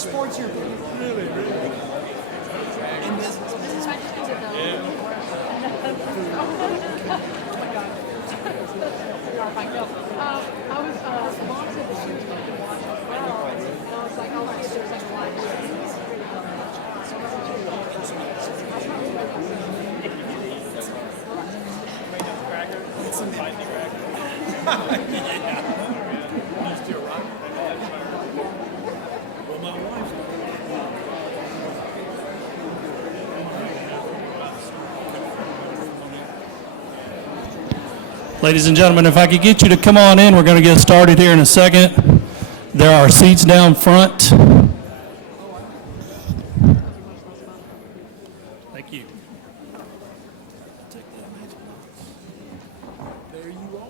sports are good. Really. And business. I was mom said that she was going to watch as well. And I was like, oh, I see there's like a live Some lightning cracker. You still rock? Well, my wife. Ladies and gentlemen, if I could get you to come on in, we're going to get started here in a second. There are seats down front. Thank you. There you are.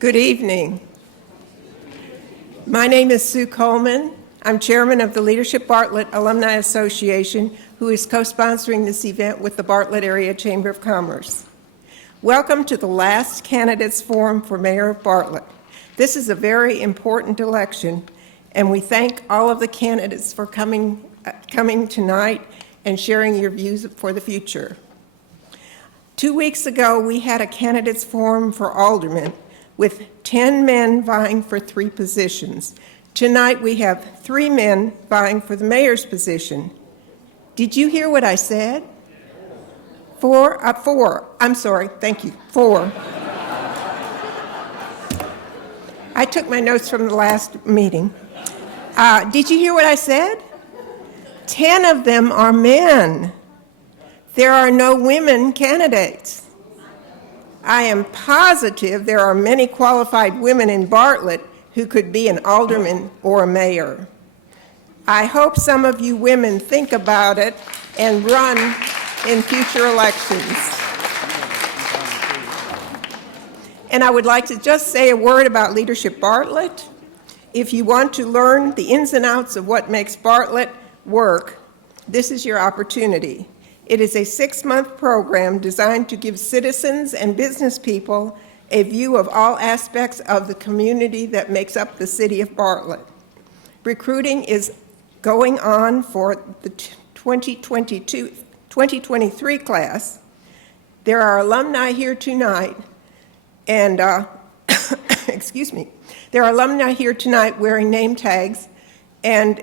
Good evening. My name is Sue Coleman. I'm chairman of the Leadership Bartlett Alumni Association, who is co-sponsoring this event with the Bartlett Area Chamber of Commerce. Welcome to the last candidates forum for Mayor of Bartlett. This is a very important election, and we thank all of the candidates for coming tonight and sharing your views for the future. 2 weeks ago, we had a candidates forum for aldermen, with 10 men vying for 3 positions. Tonight we have 3 men vying for the mayor's position. Did you hear what I said? 4. I'm sorry, thank you, 4. I took my notes from the last meeting. Did you hear what I said? 10 of them are men. There are no women candidates. I am positive there are many qualified women in Bartlett who could be an alderman or a mayor. I hope some of you women think about it and run in future elections. And I would like to just say a word about Leadership Bartlett. If you want to learn the ins and outs of what makes Bartlett work, this is your opportunity. It is a 6-month program designed to give citizens and business people a view of all aspects of the community that makes up the city of Bartlett. Recruiting is going on for the 2023 class. There are alumni here tonight, and excuse me, there are alumni here tonight wearing name tags, and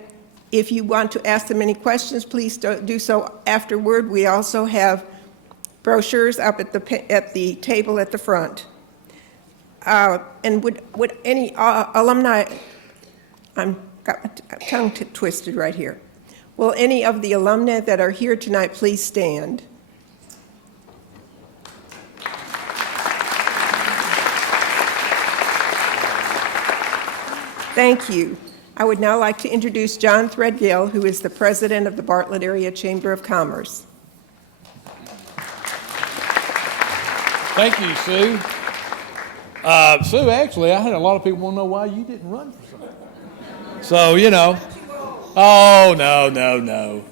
if you want to ask them any questions, please do so afterward. We also have brochures up at the table at the front. And would any alumni, got my tongue twisted right here. Will any of the alumni that are here tonight please stand? Thank you. I would now like to introduce John Threadgill, who is the president of the Bartlett Area Chamber of Commerce. Thank you, Sue. Sue, actually, I had a lot of people want to know why you didn't run for something. So, oh, no.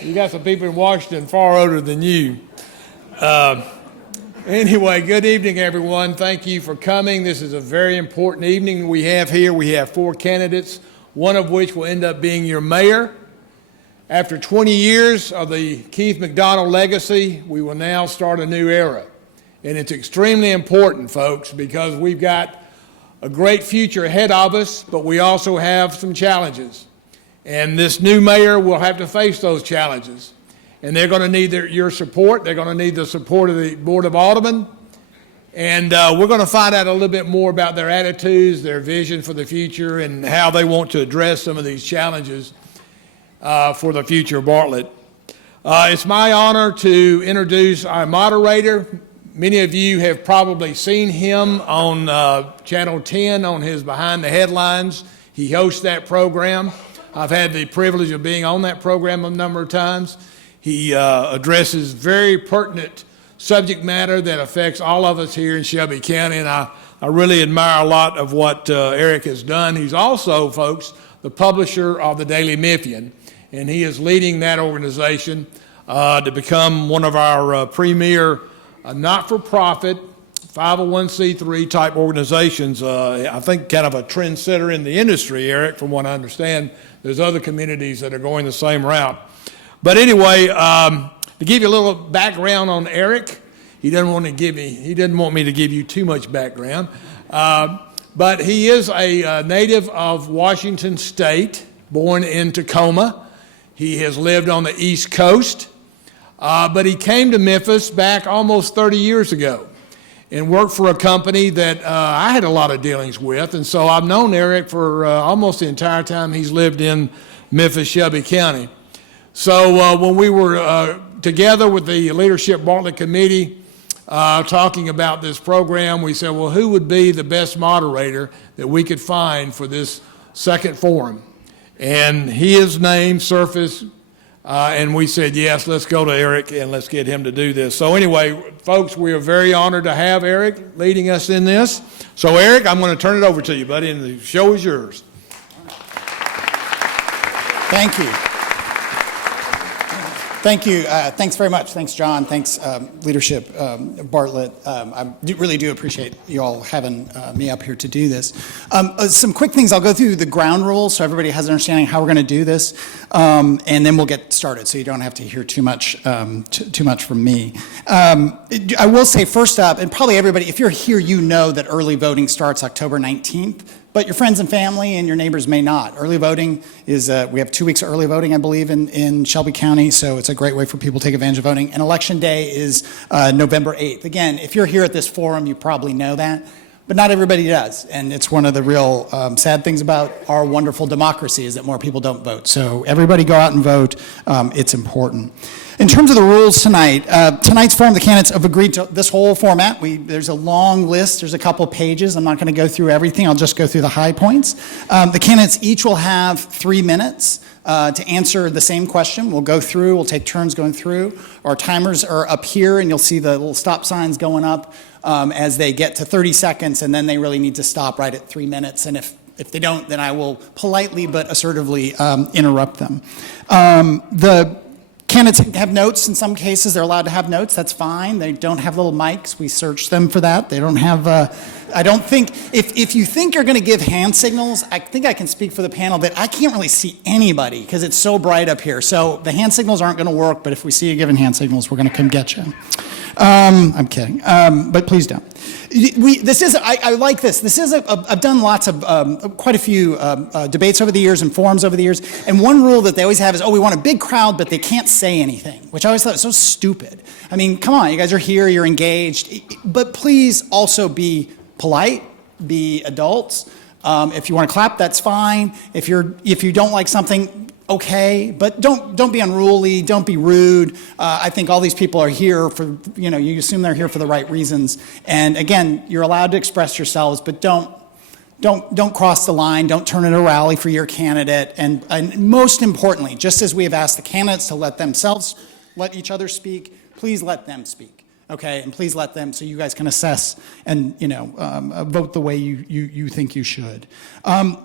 You got some people in Washington far older than you. Anyway, good evening, everyone. Thank you for coming. This is a very important evening we have here. We have 4 candidates, one of which will end up being your mayor. After 20 years of the Keith McDonald legacy, we will now start a new era. And it's extremely important, folks, because we've got a great future ahead of us, but we also have some challenges. And this new mayor will have to face those challenges. And they're going to need your support. They're going to need the support of the Board of Aldermen. And we're going to find out a little bit more about their attitudes, their vision for the future, and how they want to address some of these challenges for the future of Bartlett. It's my honor to introduce our moderator. Many of you have probably seen him on Channel 10 on his Behind the Headlines. He hosts that program. I've had the privilege of being on that program a number of times. He addresses very pertinent subject matter that affects all of us here in Shelby County, and I really admire a lot of what Eric has done. He's also, folks, the publisher of the Daily Memphian, and he is leading that organization to become one of our premier not-for-profit 501c3 type organizations. I think kind of a trendsetter in the industry, Eric, from what I understand. There's other communities that are going the same route. But anyway, to give you a little background on Eric, he didn't want me to give you too much background, but he is a native of Washington State, born in Tacoma. He has lived on the East Coast, but he came to Memphis back almost 30 years ago and worked for a company that I had a lot of dealings with, and so I've known Eric for almost the entire time he's lived in Memphis, Shelby County. So when we were together with the Leadership Bartlett Committee talking about this program, we said, well, who would be the best moderator that we could find for this second forum? And his name surfaced, and we said, yes, let's go to Eric and let's get him to do this. So anyway, folks, we are very honored to have Eric leading us in this. So Eric, I'm going to turn it over to you, buddy, and the show is yours. Thank you. Thank you. Thanks very much. Thanks, John. Thanks, Leadership Bartlett. I really do appreciate you all having me up here to do this. Some quick things. I'll go through the ground rules so everybody has an understanding how we're going to do this, and then we'll get started so you don't have to hear too much from me. I will say first up, and probably everybody, if you're here, you know that early voting starts October 19th. But your friends and family and your neighbors may not. Early voting is, we have 2 weeks of early voting, I believe, in Shelby County, so it's a great way for people to take advantage of voting. And Election Day is November 8th. Again, if you're here at this forum, you probably know that, but not everybody does. And it's one of the real sad things about our wonderful democracy is that more people don't vote. So everybody go out and vote. It's important. In terms of the rules tonight, tonight's forum, the candidates have agreed to this whole format. There's a long list. There's a couple pages. I'm not going to go through everything. I'll just go through the high points. The candidates each will have 3 minutes to answer the same question. We'll go through. We'll take turns going through. Our timers are up here, and you'll see the little stop signs going up as they get to 30 seconds, and then they really need to stop right at 3 minutes. And if they don't, then I will politely but assertively interrupt them. The candidates have notes. In some cases, they're allowed to have notes. That's fine. They don't have little mics. We search them for that. They don't have, I don't think, if you think you're going to give hand signals, I think I can speak for the panel that I can't really see anybody because it's so bright up here. So the hand signals aren't going to work, but if we see you giving hand signals, we're going to come get you. I'm kidding, but please don't. I like this. I've done lots of, quite a few debates over the years and forums over the years, and one rule that they always have is, we want a big crowd, but they can't say anything, which I always thought was so stupid. I mean, come on, you guys are here, you're engaged, but please also be polite, be adults. If you want to clap, that's fine. If you don't like something, okay, but don't be unruly, don't be rude. I think all these people are here for, you assume they're here for the right reasons. And again, you're allowed to express yourselves, but don't cross the line, don't turn it a rally for your candidate. And most importantly, just as we have asked the candidates to let each other speak, please let them speak. Okay, and please let them so you guys can assess and vote the way you think you should.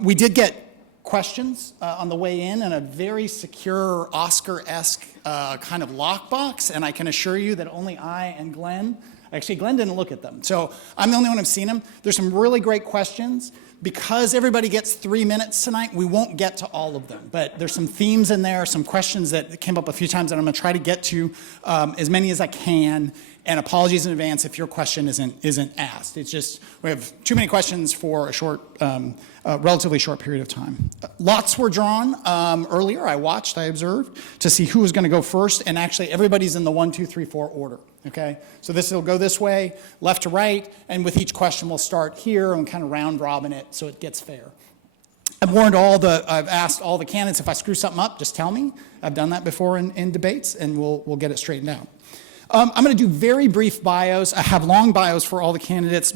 We did get questions on the way in a very secure Oscar-esque kind of lockbox, and I can assure you that only I and Glenn didn't look at them. So I'm the only one who's seen them. There's some really great questions. Because everybody gets 3 minutes tonight, we won't get to all of them, but there's some themes in there, some questions that came up a few times, and I'm going to try to get to as many as I can. And apologies in advance if your question isn't asked. It's just we have too many questions for a relatively short period of time. Lots were drawn earlier. I observed to see who was going to go first, and actually everybody's in the 1, 2, 3, 4 order. Okay, so this will go this way, left to right, and with each question we'll start here and kind of round robin it so it gets fair. I've asked all the candidates, if I screw something up, just tell me. I've done that before in debates, and we'll get it straightened out. I'm going to do very brief bios. I have long bios for all the candidates.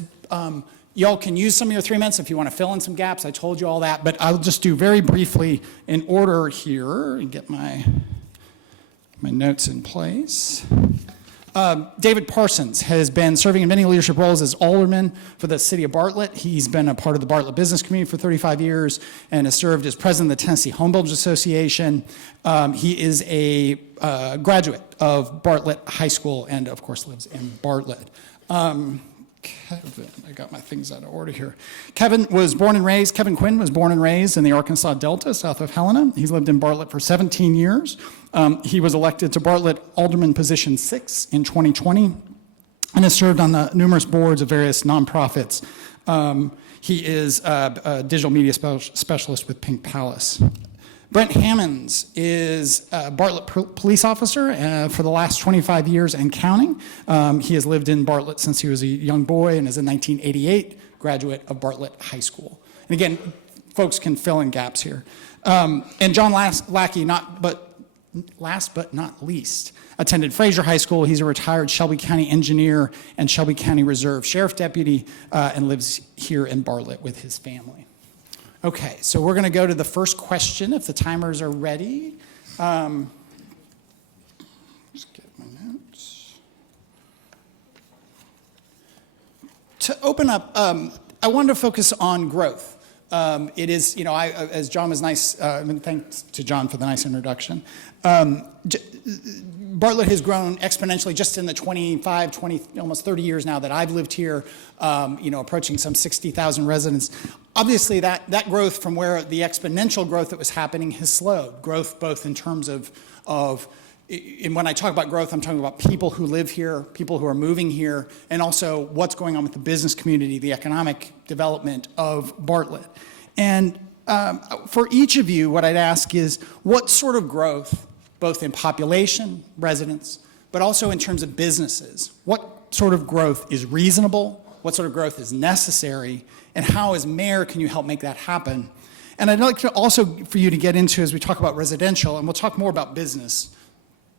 Y'all can use some of your 3 minutes if you want to fill in some gaps. I told you all that, but I'll just do very briefly in order here and get my My notes in place. David Parsons has been serving in many leadership roles as alderman for the city of Bartlett. He's been a part of the Bartlett business community for 35 years and has served as president of the Tennessee Home Builders Association. He is a graduate of Bartlett High School and, of course, lives in Bartlett. Kevin, I got my things out of order here. Kevin Quinn was born and raised in the Arkansas Delta, south of Helena. He's lived in Bartlett for 17 years. He was elected to Bartlett Alderman position 6 in 2020 and has served on the numerous boards of various nonprofits. He is a digital media specialist with Pink Palace. Brent Hammonds is a Bartlett police officer for the last 25 years and counting. He has lived in Bartlett since he was a young boy and is a 1988 graduate of Bartlett High School. And again, folks can fill in gaps here. And John Lackey, last but not least, attended Fraser High School. He's a retired Shelby County engineer and Shelby County Reserve Sheriff Deputy and lives here in Bartlett with his family. Okay, so we're going to go to the first question if the timers are ready. Just get my notes. To open up, I wanted to focus on growth. It is, as John was nice, thanks to John for the nice introduction. Bartlett has grown exponentially just in the 20, almost 30 years now that I've lived here, approaching some 60,000 residents. Obviously, that growth from where the exponential growth that was happening has slowed. Growth both in terms of and when I talk about growth, I'm talking about people who live here, people who are moving here, and also what's going on with the business community, the economic development of Bartlett. And for each of you, what I'd ask is, what sort of growth, both in population, residents, but also in terms of businesses, what sort of growth is reasonable, what sort of growth is necessary, and how, as mayor, can you help make that happen? And I'd like to also for you to get into, as we talk about residential, and we'll talk more about business,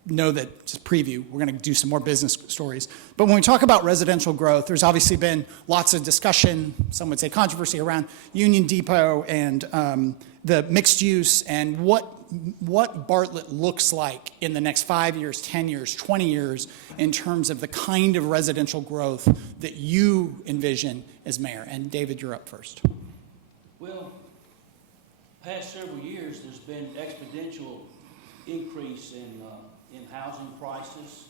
know that, just preview, we're going to do some more business stories. But when we talk about residential growth, there's obviously been lots of discussion, some would say controversy, around Union Depot and the mixed use and what Bartlett looks like in the next 5 years, 10 years, 20 years in terms of the kind of residential growth that you envision as mayor. And David, you're up first. Well, past several years, there's been exponential increase in housing prices.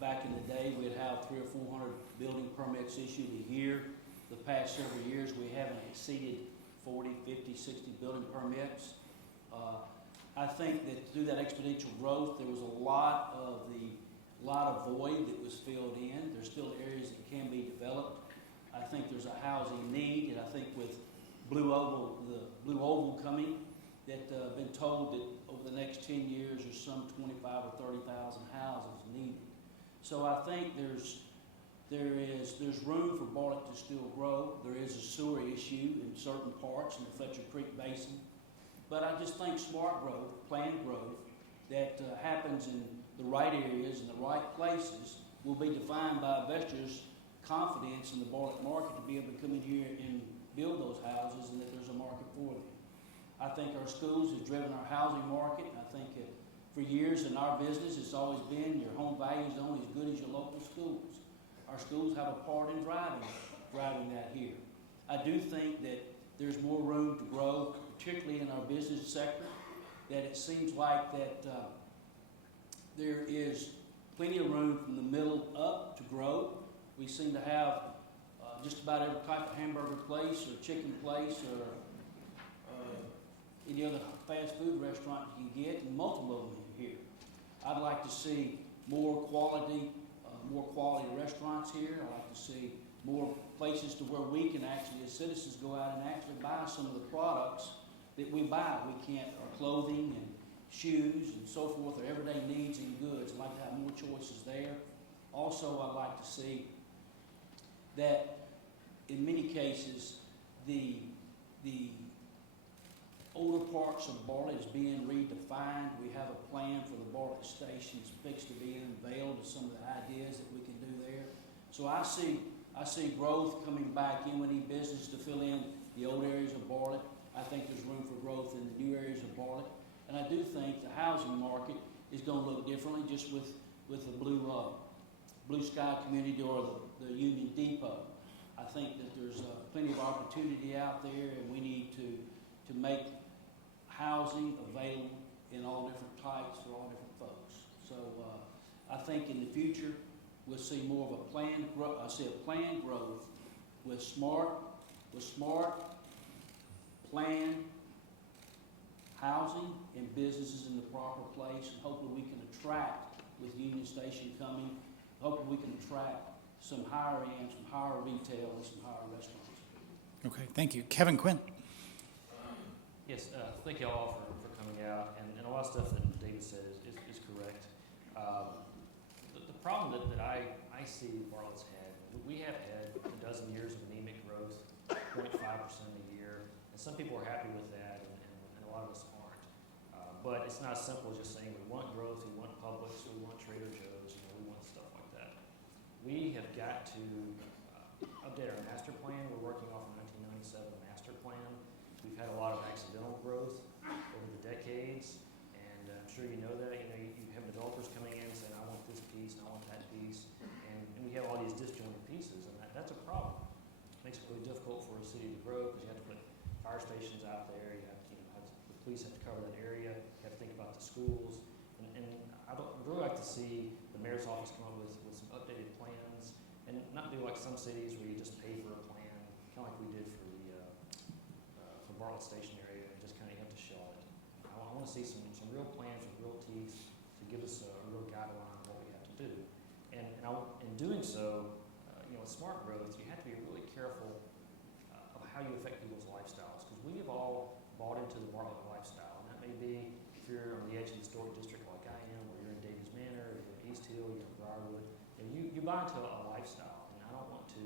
Back in the day, we'd have 300 or 400 building permits issued a year. The past several years, we haven't exceeded 40, 50, 60 building permits. I think that through that exponential growth, there was a lot of void that was filled in. There's still areas that can be developed. I think there's a housing need, and I think with the Blue Oval coming, that been told that over the next 10 years, there's some 25 or 30,000 houses needed. So I think there's room for Bartlett to still grow. There is a sewer issue in certain parts in the Fletcher Creek Basin. But I just think smart growth, planned growth, that happens in the right areas and the right places will be defined by investors' confidence in the Bartlett market to be able to come in here and build those houses and that there's a market for them. I think our schools have driven our housing market. I think for years in our business, it's always been your home value is only as good as your local schools. Our schools have a part in driving that here. I do think that there's more room to grow, particularly in our business sector, that it seems like that there is plenty of room from the middle up to grow. We seem to have just about every type of hamburger place or chicken place or any other fast food restaurant you can get, and multiple of them here. I'd like to see more quality restaurants here. I'd like to see more places to where we can actually, as citizens, go out and actually buy some of the products that we buy. We can't, our clothing and shoes and so forth, our everyday needs and goods. I'd like to have more choices there. Also, I'd like to see that in many cases, the older parts of Bartlett is being redefined. We have a plan for the Bartlett stations fixed to be unveiled to some of the ideas that we can do there. So I see growth coming back in. We need business to fill in the old areas of Bartlett. I think there's room for growth in the new areas of Bartlett. And I do think the housing market is gonna look differently, just with the Blue Sky Community or the Union Depot. I think that there's plenty of opportunity out there, and we need to make housing available in all different types for all different folks. So I think in the future, we'll see more of a planned growth. I see a planned growth with smart, planned housing and businesses in the proper place, and hopefully we can attract, with Union Station coming, hopefully we can attract some higher end, some higher retail, and some higher restaurants. Okay, thank you. Kevin Quinn. Yes, thank you all for coming out, and a lot of stuff that David said is correct. The problem that I see Bartlett's had, we have had a dozen years of anemic growth, 0.5% a year, and some people are happy with that, and a lot of us aren't. But it's not as simple as just saying we want growth, we want Publix, we want Trader Joe's, we want stuff like that. We have got to update our master plan. We're working off a 1997 master plan. We've had a lot of accidental growth over the decades, and I'm sure you know that. You have developers coming in saying, I want this piece, and I want that piece, and we have all these disjointed pieces, and that's a problem. It makes it really difficult for a city to grow, because you have to put fire stations out there, you have to, the police have to cover that area, you have to think about the schools, and I'd really like to see the mayor's office come up with some updated plans, and not do like some cities where you just pay for a plan, kind of like we did for the Bartlett Station area, and just kind of have to shell it. I want to see some real plans with real teeth to give us a real guideline on what we have to do. And in doing so, with smart growth, you have to be really careful of how you affect people's lifestyles, because we have all bought into the Bartlett lifestyle, and that may be if you're on the edge of the historic district like I am, or you're in Davies Manor, or you're in East Hill, you're in Briarwood, you buy into a lifestyle, and I don't want to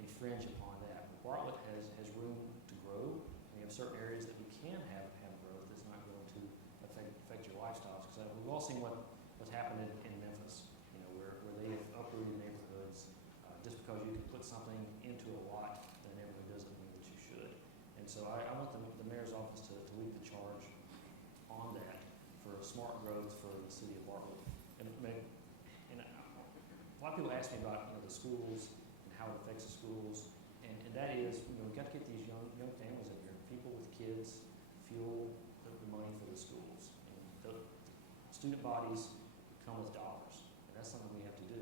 infringe upon that. But Bartlett has room to grow. We have certain areas that we can have growth that's not going to affect your lifestyles. Because we've all seen what's happened in Memphis, where they have uprooted neighborhoods just because you can put something into a lot that neighborhood doesn't mean that you should. And so I want the mayor's office to lead the charge on that for smart growth for the city of Bartlett. And a lot of people ask me about the schools and how it affects the schools, and that is we've got to get these young families in here, people with kids, fuel the money for the schools. And the student bodies come with dollars, and that's something we have to do.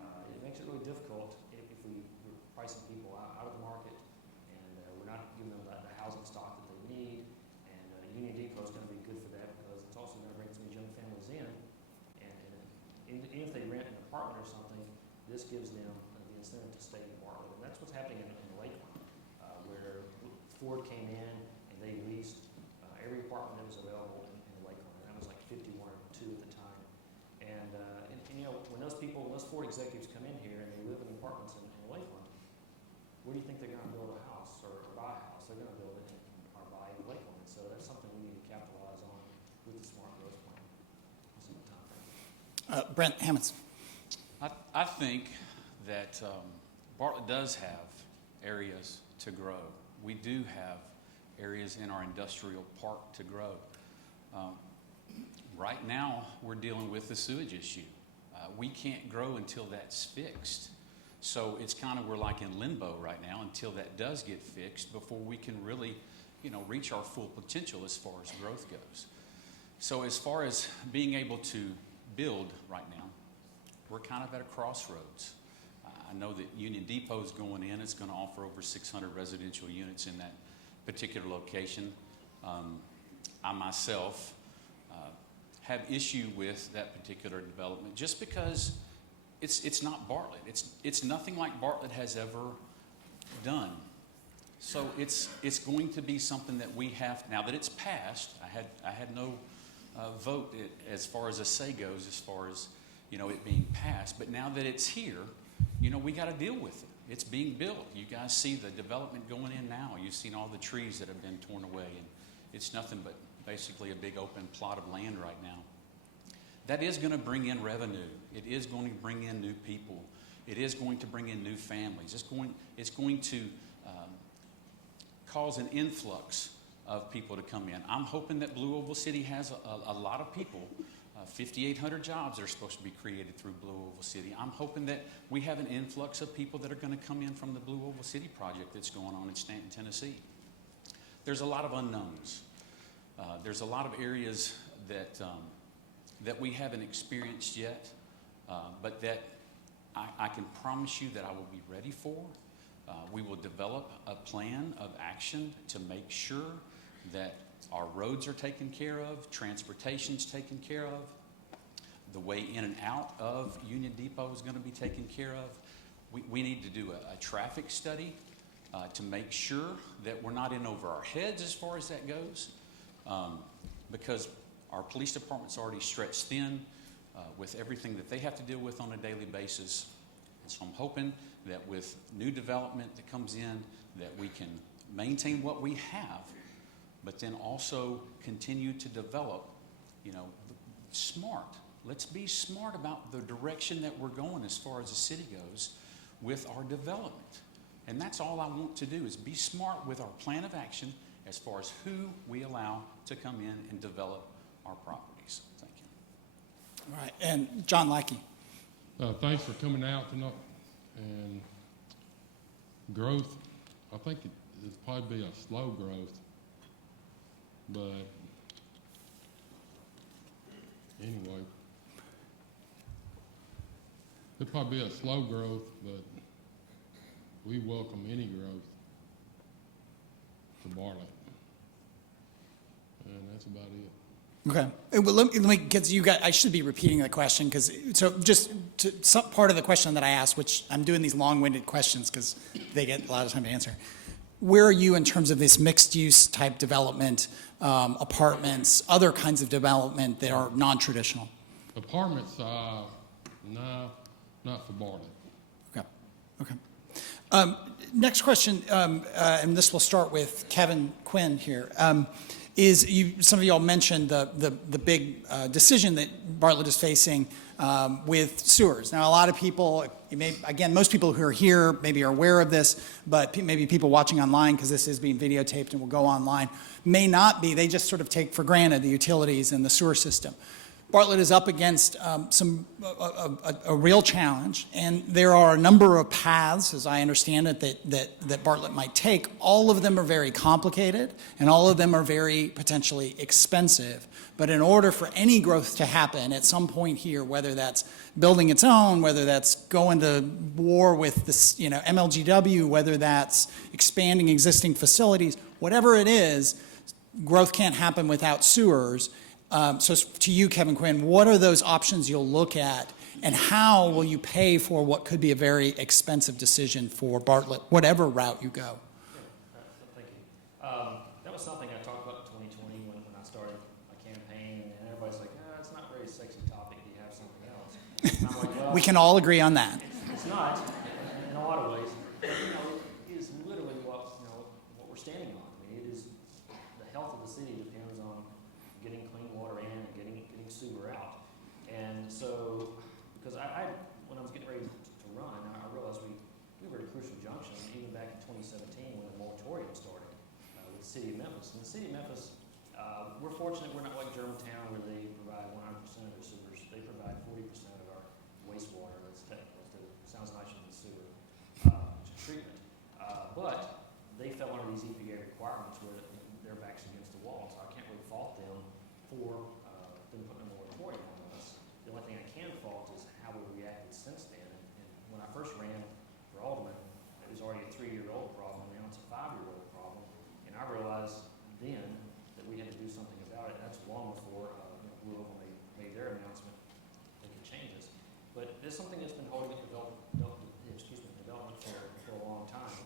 And it makes it really difficult if we're pricing people out of the market, and we're not giving them the housing stock that they need. And Union Depot is going to be good for that, because it's also going to bring some young families in. And even if they rent an apartment or something, this gives them the incentive to stay in Bartlett. And that's what's happening in Lakeland, where Ford came in and they leased every apartment that was available in Lakeland. And that was like 51 or 2 at the time. And when those Ford executives come in here and they live in apartments in Lakeland, where do you think they're going to build a house or buy a house? They're going to build it or buy in Lakeland. And so that's something we need to capitalize on with the smart growth plan. Brent Hammonds. I think that Bartlett does have areas to grow. We do have areas in our industrial park to grow. Right now, we're dealing with the sewage issue. We can't grow until that's fixed. So it's kind of, we're like in limbo right now until that does get fixed before we can really, reach our full potential as far as growth goes. So as far as being able to build right now, we're kind of at a crossroads. I know that Union Depot is going in. It's going to offer over 600 residential units in that particular location. I myself have issue with that particular development just because it's not Bartlett. It's nothing like Bartlett has ever done. So it's going to be something that we have, now that it's passed. I had no vote as far as a say goes, as far as it being passed. But now that it's here, we got to deal with it. It's being built. You guys see the development going in now. You've seen all the trees that have been torn away, and it's nothing but basically a big open plot of land right now. That is going to bring in revenue. It is going to bring in new people. It is going to bring in new families. It's going to cause an influx of people to come in. I'm hoping that Blue Oval City has a lot of people 5,800 jobs are supposed to be created through Blue Oval City. I'm hoping that we have an influx of people that are going to come in from the Blue Oval City project that's going on in Stanton, Tennessee. There's a lot of unknowns. There's a lot of areas that we haven't experienced yet, but that I can promise you that I will be ready for. We will develop a plan of action to make sure that our roads are taken care of, transportation's taken care of, the way in and out of Union Depot is going to be taken care of. We need to do a traffic study to make sure that we're not in over our heads as far as that goes, because our police department's already stretched thin with everything that they have to deal with on a daily basis. And so I'm hoping that with new development that comes in, that we can maintain what we have, but then also continue to develop, smart. Let's be smart about the direction that we're going as far as the city goes with our development. And that's all I want to do, is be smart with our plan of action as far as who we allow to come in and develop our properties. Thank you. All right, and John Lackey. Thanks for coming out tonight. And growth, I think it'll probably be a slow growth, but anyway, it'll probably be a slow growth, but we welcome any growth to Bartlett. And that's about it. Okay. Well, let me get you guys. I should be repeating the question because some part of the question that I asked, which I'm doing these long-winded questions because they get a lot of time to answer. Where are you in terms of this mixed-use type development, apartments, other kinds of development that are non-traditional? Apartments, no, not for Bartlett. Okay. Okay. Next question, and this will start with Kevin Quinn here. Some of y'all mentioned the big decision that Bartlett is facing with sewers. Now, a lot of people, most people who are here maybe are aware of this, but maybe people watching online, because this is being videotaped and will go online, may not be. They just sort of take for granted the utilities and the sewer system. Bartlett is up against a real challenge, and there are a number of paths, as I understand it, that Bartlett might take. All of them are very complicated, and all of them are very potentially expensive. But in order for any growth to happen at some point here, whether that's building its own, whether that's going to war with this, MLGW, whether that's expanding existing facilities, whatever it is, growth can't happen without sewers. So to you, Kevin Quinn, what are those options you'll look at, and how will you pay for what could be a very expensive decision for Bartlett, whatever route you go? Thank you. That was something I talked about in 2020 when I started my campaign, and everybody's like, it's not a very sexy topic. Do you have something else? And I'm like, well, We can all agree on that. it's not, in a lot of ways. But, it is literally what we're standing on. I mean, it is the health of the city depends on getting clean water in and getting sewer out. And so, because when I was getting ready to run, I realized we were at a crucial junction even back in 2017 when the moratorium started with the city of Memphis. And the city of Memphis, we're fortunate we're not like Germantown where they provide 100% of their sewers. They provide 40% of our wastewater. That's technical. Sounds nicer than sewer treatment. But they fell under these EPA requirements where their back's against the wall. So I can't really fault them for them putting a moratorium on us. The only thing I can fault is how we reacted since then. And when I first ran for alderman, it was already a 3-year-old problem. Now it's a 5-year-old problem. And I realized then that we had to do something about it. That's long before Blue Oval made their announcement making changes. But it's something that's been holding development for a long time.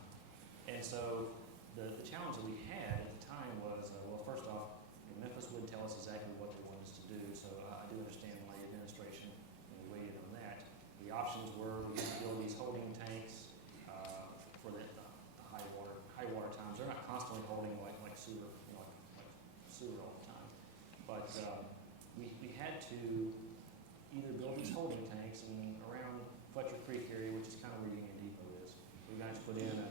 And so the challenge that we had at the time was, first off, Memphis wouldn't tell us exactly what they wanted us to do, so I do understand why the administration waited on that. The options were we could build these holding tanks for the high water times. They're not constantly holding like sewer, like sewer all the time. But we had to either build these holding tanks and around Fletcher Creek area, which is kind of where Union Depot is. We managed to put in a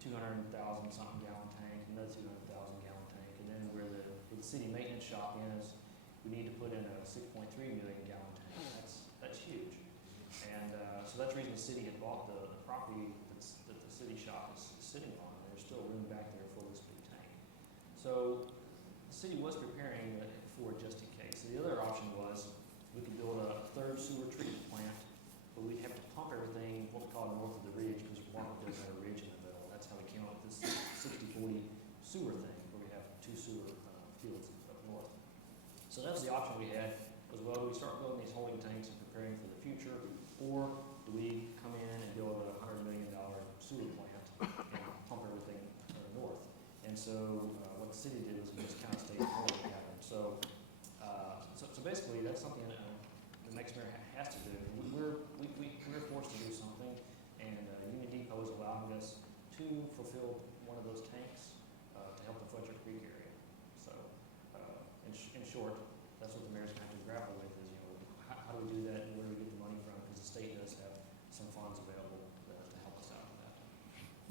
200,000 something gallon tank, another 200,000 gallon tank, and then where the city maintenance shop is, we need to put in a 6.3 million gallon tank. That's huge. And so that's the reason the city had bought the property that the city shop is sitting on. There's still room back there for this big tank. So the city was preparing for just in case. So the other option was we could build a third sewer treatment plant, but we'd have to pump everything what we call north of the ridge, because Bartlett doesn't have a ridge in the middle. That's how we came up with this 60-40 sewer thing, where we have two sewer fields up north. So that was the option we had, was, well, do we start building these holding tanks and preparing for the future, or do we come in and build a $100 million sewer plant and pump everything north? And so what the city did was we just kind of stayed in holding pattern. So basically, that's something that the next mayor has to do. We're forced to do something, and Union Depot is allowing us to fulfill one of those tanks to help the Fletcher Creek area. So, in short, that's what the mayor's going to have to grapple with: is how do we do that, and where do we get the money from? Because the state does have some funds available to help us out with that.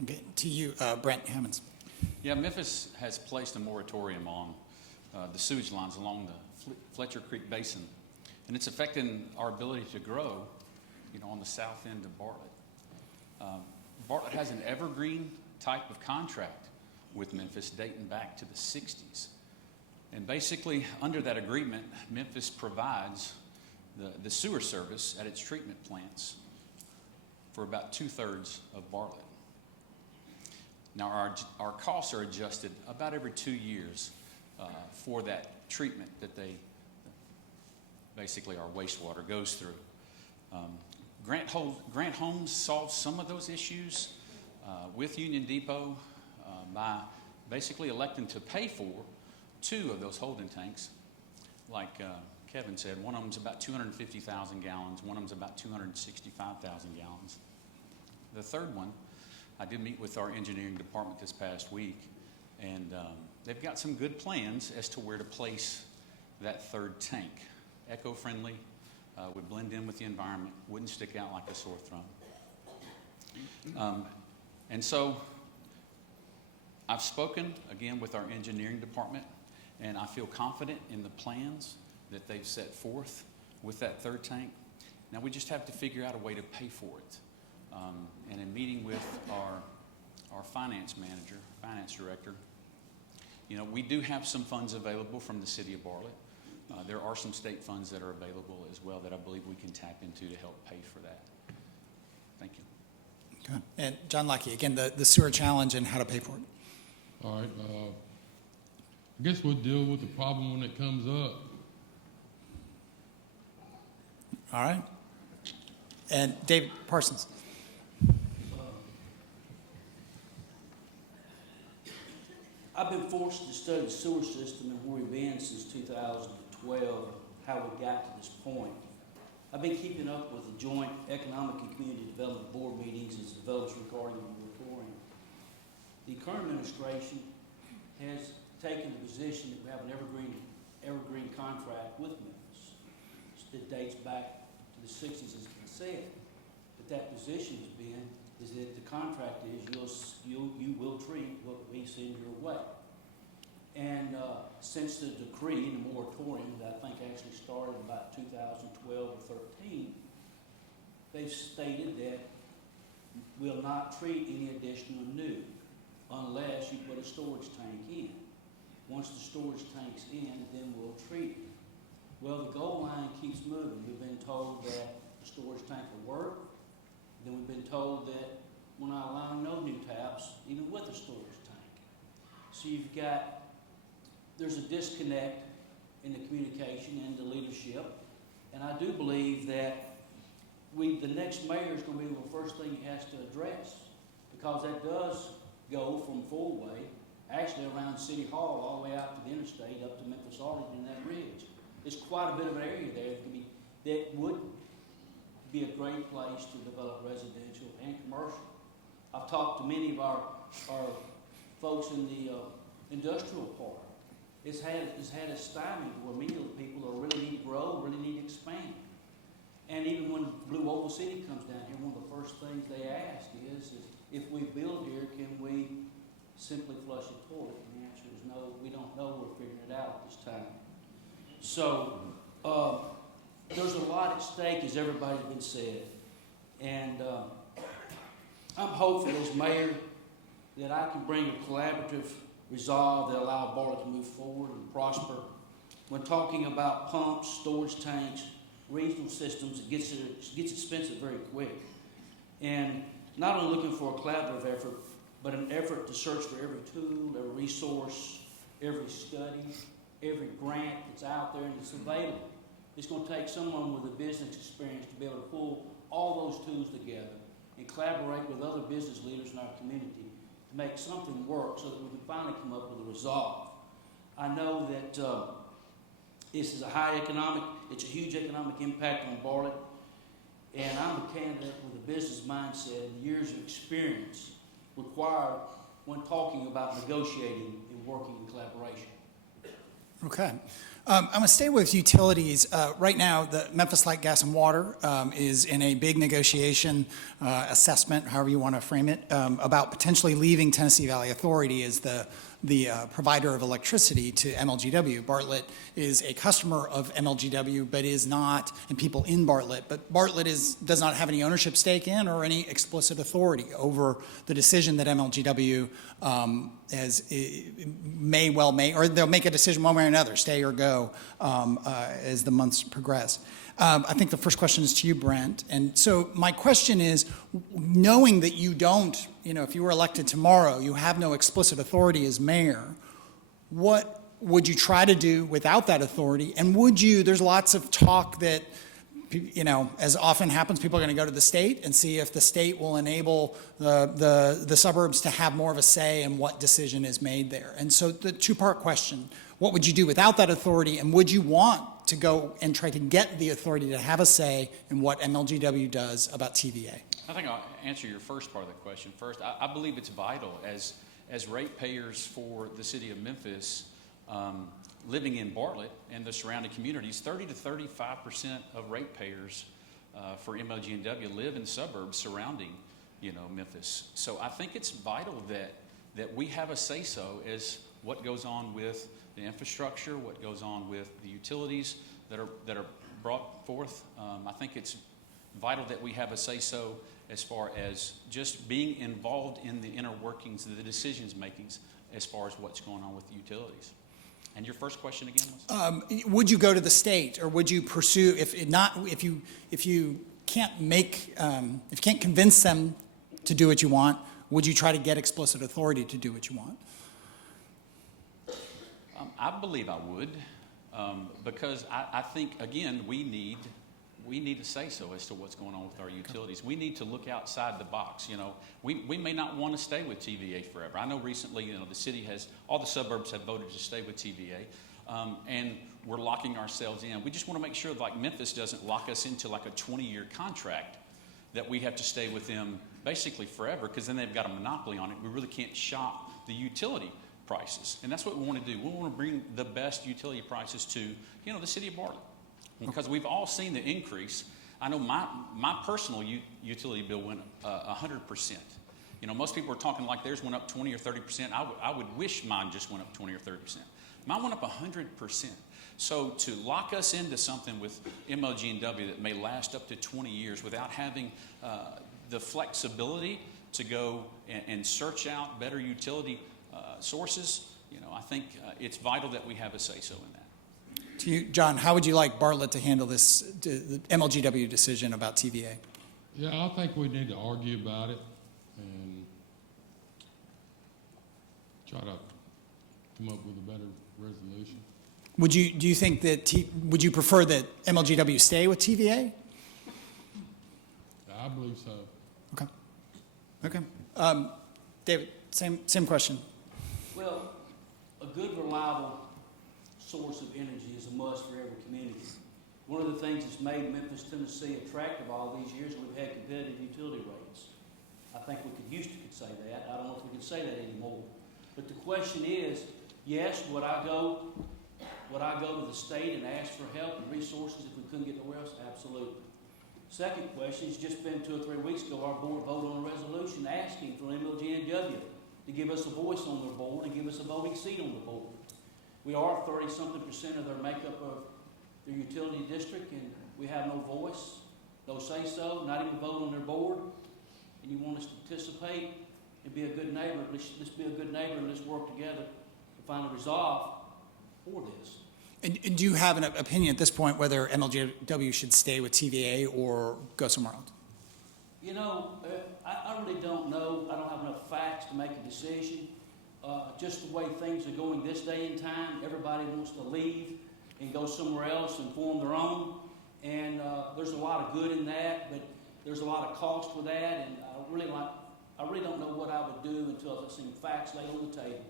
Okay, to you, Brent Hammonds. Yeah, Memphis has placed a moratorium on the sewage lines along the Fletcher Creek Basin, and it's affecting our ability to grow, on the south end of Bartlett. Bartlett has an evergreen type of contract with Memphis dating back to the 60s. And basically, under that agreement, Memphis provides the sewer service at its treatment plants for about 2/3 of Bartlett. Now, our costs are adjusted about every 2 years for that treatment that basically our wastewater goes through. Grant Homes solves some of those issues with Union Depot by basically electing to pay for 2 of those holding tanks. Like Kevin said, one of them's about 250,000 gallons, one of them's about 265,000 gallons. The third one, I did meet with our engineering department this past week, and they've got some good plans as to where to place that third tank. Eco-friendly, would blend in with the environment, wouldn't stick out like a sore thumb. And so I've spoken again with our engineering department, and I feel confident in the plans that they've set forth with that third tank. Now we just have to figure out a way to pay for it. And in meeting with our finance manager, finance director, we do have some funds available from the city of Bartlett. There are some state funds that are available as well that I believe we can tap into to help pay for that. Thank you. Good. And John Lackey, again, the sewer challenge and how to pay for it. All right, I guess we'll deal with the problem when it comes up. All right. And David Parsons. I've been forced to study the sewer system and where we've been since 2012, how we got to this point. I've been keeping up with the joint economic and community development board meetings as develops regarding the moratorium. The current administration has taken the position that we have an evergreen contract with Memphis. It dates back to the 60s, as been said. But that position has been is that the contract is you will treat what we send your way. And since the decree and the moratorium that I think actually started about 2012 or 13, they've stated that we'll not treat any additional new unless you put a storage tank in. Once the storage tank's in, then we'll treat it. Well, the goal line keeps moving. We've been told that the storage tank will work. Then we've been told that we're not allowing no new taps, even with a storage tank. So there's a disconnect in the communication and the leadership. And I do believe that the next mayor is going to be the first thing he has to address, because that does go from Fullway, actually around City Hall, all the way out to the interstate, up to Memphis, Arlington, and that ridge. There's quite a bit of an area there that would be a great place to develop residential and commercial. I've talked to many of our folks in the industrial park. It's had a stymied where many of the people who really need to grow, really need to expand. And even when Blue Oval City comes down here, one of the first things they ask is if we build here, can we simply flush a toilet? And the answer is no, we don't know. We're figuring it out at this time. So there's a lot at stake, as everybody's been said. And I'm hopeful as mayor that I can bring a collaborative resolve that allow Bartlett to move forward and prosper. When talking about pumps, storage tanks, regional systems, it gets expensive very quick. And not only looking for a collaborative effort, but an effort to search for every tool, every resource, every study, every grant that's out there and that's available. It's going to take someone with a business experience to be able to pull all those tools together and collaborate with other business leaders in our community to make something work so that we can finally come up with a resolve. I know that this is it's a huge economic impact on Bartlett, and I'm a candidate with a business mindset and years of experience required when talking about negotiating and working in collaboration. Okay. I'm going to stay with utilities. Right now, the Memphis Light, Gas, and Water is in a big negotiation assessment, however you want to frame it, about potentially leaving Tennessee Valley Authority as the provider of electricity to MLGW. Bartlett is a customer of MLGW, but is not, and people in Bartlett, but Bartlett does not have any ownership stake in or any explicit authority over the decision that MLGW or they'll make a decision one way or another, stay or go, as the months progress. I think the first question is to you, Brent. And so my question is, knowing that you don't, if you were elected tomorrow, you have no explicit authority as mayor, what would you try to do without that authority? And there's lots of talk that, as often happens, people are going to go to the state and see if the state will enable the suburbs to have more of a say in what decision is made there. And so the two-part question, what would you do without that authority, and would you want to go and try to get the authority to have a say in what MLGW does about TVA? I think I'll answer your first part of the question first. I believe it's vital as ratepayers for the city of Memphis, living in Bartlett and the surrounding communities. 30 to 35% of ratepayers for MLGW live in suburbs surrounding, Memphis. So I think it's vital that we have a say-so as what goes on with the infrastructure, what goes on with the utilities that are brought forth. I think it's vital that we have a say-so as far as just being involved in the inner workings of the decisions makings as far as what's going on with the utilities. And your first question again was? Would you go to the state, or would you pursue, if you can't convince them to do what you want, would you try to get explicit authority to do what you want? I believe I would, because I think, again, we need to say so as to what's going on with our utilities. We need to look outside the box. We may not want to stay with TVA forever. I know recently, the city all the suburbs have voted to stay with TVA, and we're locking ourselves in. We just want to make sure, like Memphis doesn't lock us into like a 20-year contract that we have to stay with them basically forever, because then they've got a monopoly on it. We really can't shop the utility prices, and that's what we want to do. We want to bring the best utility prices to, the city of Bartlett, because we've all seen the increase. I know my personal utility bill went 100%. Most people are talking like theirs went up 20 or 30%. I would wish mine just went up 20 or 30%. Mine went up 100%. So to lock us into something with MLG&W that may last up to 20 years without having the flexibility to go and search out better utility sources, I think it's vital that we have a say-so in that. To you, John, how would you like Bartlett to handle this the MLGW decision about TVA? Yeah, I think we need to argue about it and try to come up with a better resolution. Do you think that, would you prefer that MLGW stay with TVA? I believe so. Okay. David, same question. Well, a good, reliable source of energy is a must for every community. One of the things that's made Memphis, Tennessee attractive all these years is we've had competitive utility rates. I think we could say that. I don't know if we can say that anymore. But the question is, yes, would I go to the state and ask for help and resources if we couldn't get nowhere else? Absolutely. Second question, it's just been 2 or 3 weeks ago, our board voted on a resolution asking for MLG&W to give us a voice on their board and give us a voting seat on the board. We are 30-something% of their makeup of their utility district and we have no voice, no say-so, not even vote on their board, and you want us to participate and be a good neighbor, let's be a good neighbor and let's work together to find a resolve for this. And do you have an opinion at this point whether MLGW should stay with TVA or go somewhere else? You know, I really don't know. I don't have enough facts to make a decision. Just the way things are going this day and time, everybody wants to leave and go somewhere else and form their own. And there's a lot of good in that, but there's a lot of cost with that. And I really don't know what I would do until I've seen facts laid on the table.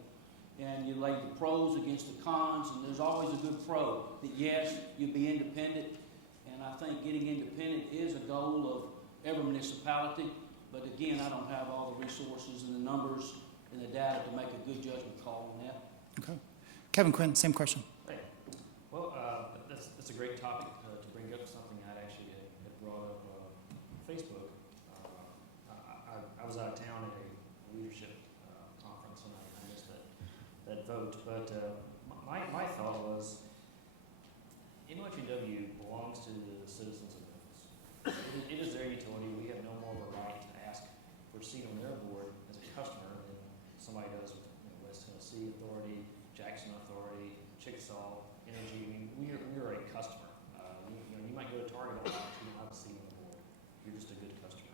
And you lay the pros against the cons, and there's always a good pro that yes, you'll be independent. And I think getting independent is a goal of every municipality. But again, I don't have all the resources and the numbers and the data to make a good judgment call on that. Okay. Kevin Quinn, same question. Hey, well, that's a great topic to bring up, something I'd actually had brought up on Facebook. I was out of town at a leadership conference and I missed that vote, but my thought was NYGW belongs to the citizens of Memphis. It is their utility. We have no more of a right to ask for a seat on their board as a customer than somebody does with West Tennessee Authority, Jackson Authority, Chickasaw Energy. I mean, we're a customer. You might go to Target a lot, but you don't have a seat on the board. You're just a good customer.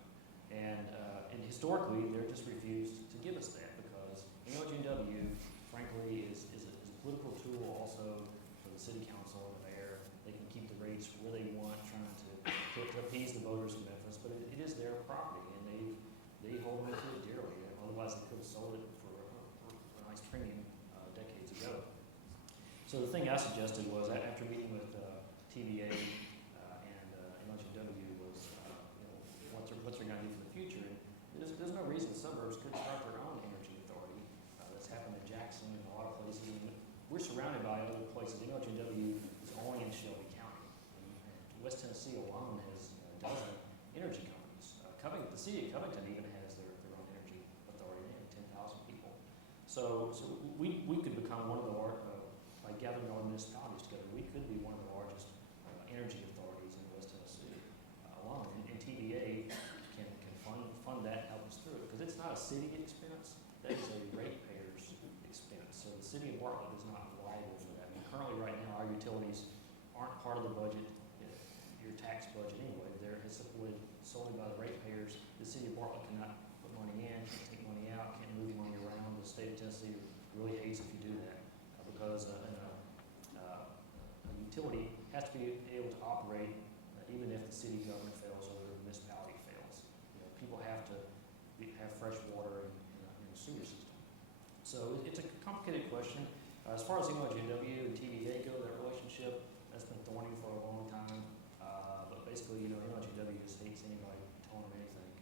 And historically, they're just refused to give us that because NYGW, frankly, is a political tool also for the city council and the mayor. They can keep the rates where they want, trying to appease the voters of Memphis, but it is their property, and they hold on to it dearly. Otherwise, they could have sold it for a nice premium decades ago. So the thing I suggested was, after meeting with TVA and MLGW, was what's they're going to do for the future. And there's no reason the suburbs couldn't start their own energy authority. That's happened in Jackson and a lot of places. And we're surrounded by other places. MLGW is only in Shelby County. And West Tennessee alone has a dozen energy companies. The city of Covington even has their own energy authority. They have 10,000 people. So we could become one of the by gathering our municipalities together, we could be one of the largest energy authorities in West Tennessee alone. And TVA can fund that and help us through it because it's not a city expense. That is a ratepayer's expense. So the city of Bartlett is not liable for that. I mean, currently, right now, our utilities aren't part of the budget, your tax budget anyway. They're supported solely by the ratepayers. The city of Bartlett cannot put money in, can't take money out, can't move money around. The state of Tennessee really hates if you do that because a utility has to be able to operate even if the city government fails or the municipality fails. People have to have fresh water in the sewer system. So it's a complicated question. As far as NYGW and TVA go, that relationship, that's been thorny for a long time. But basically, NYGW just hates anybody telling them anything.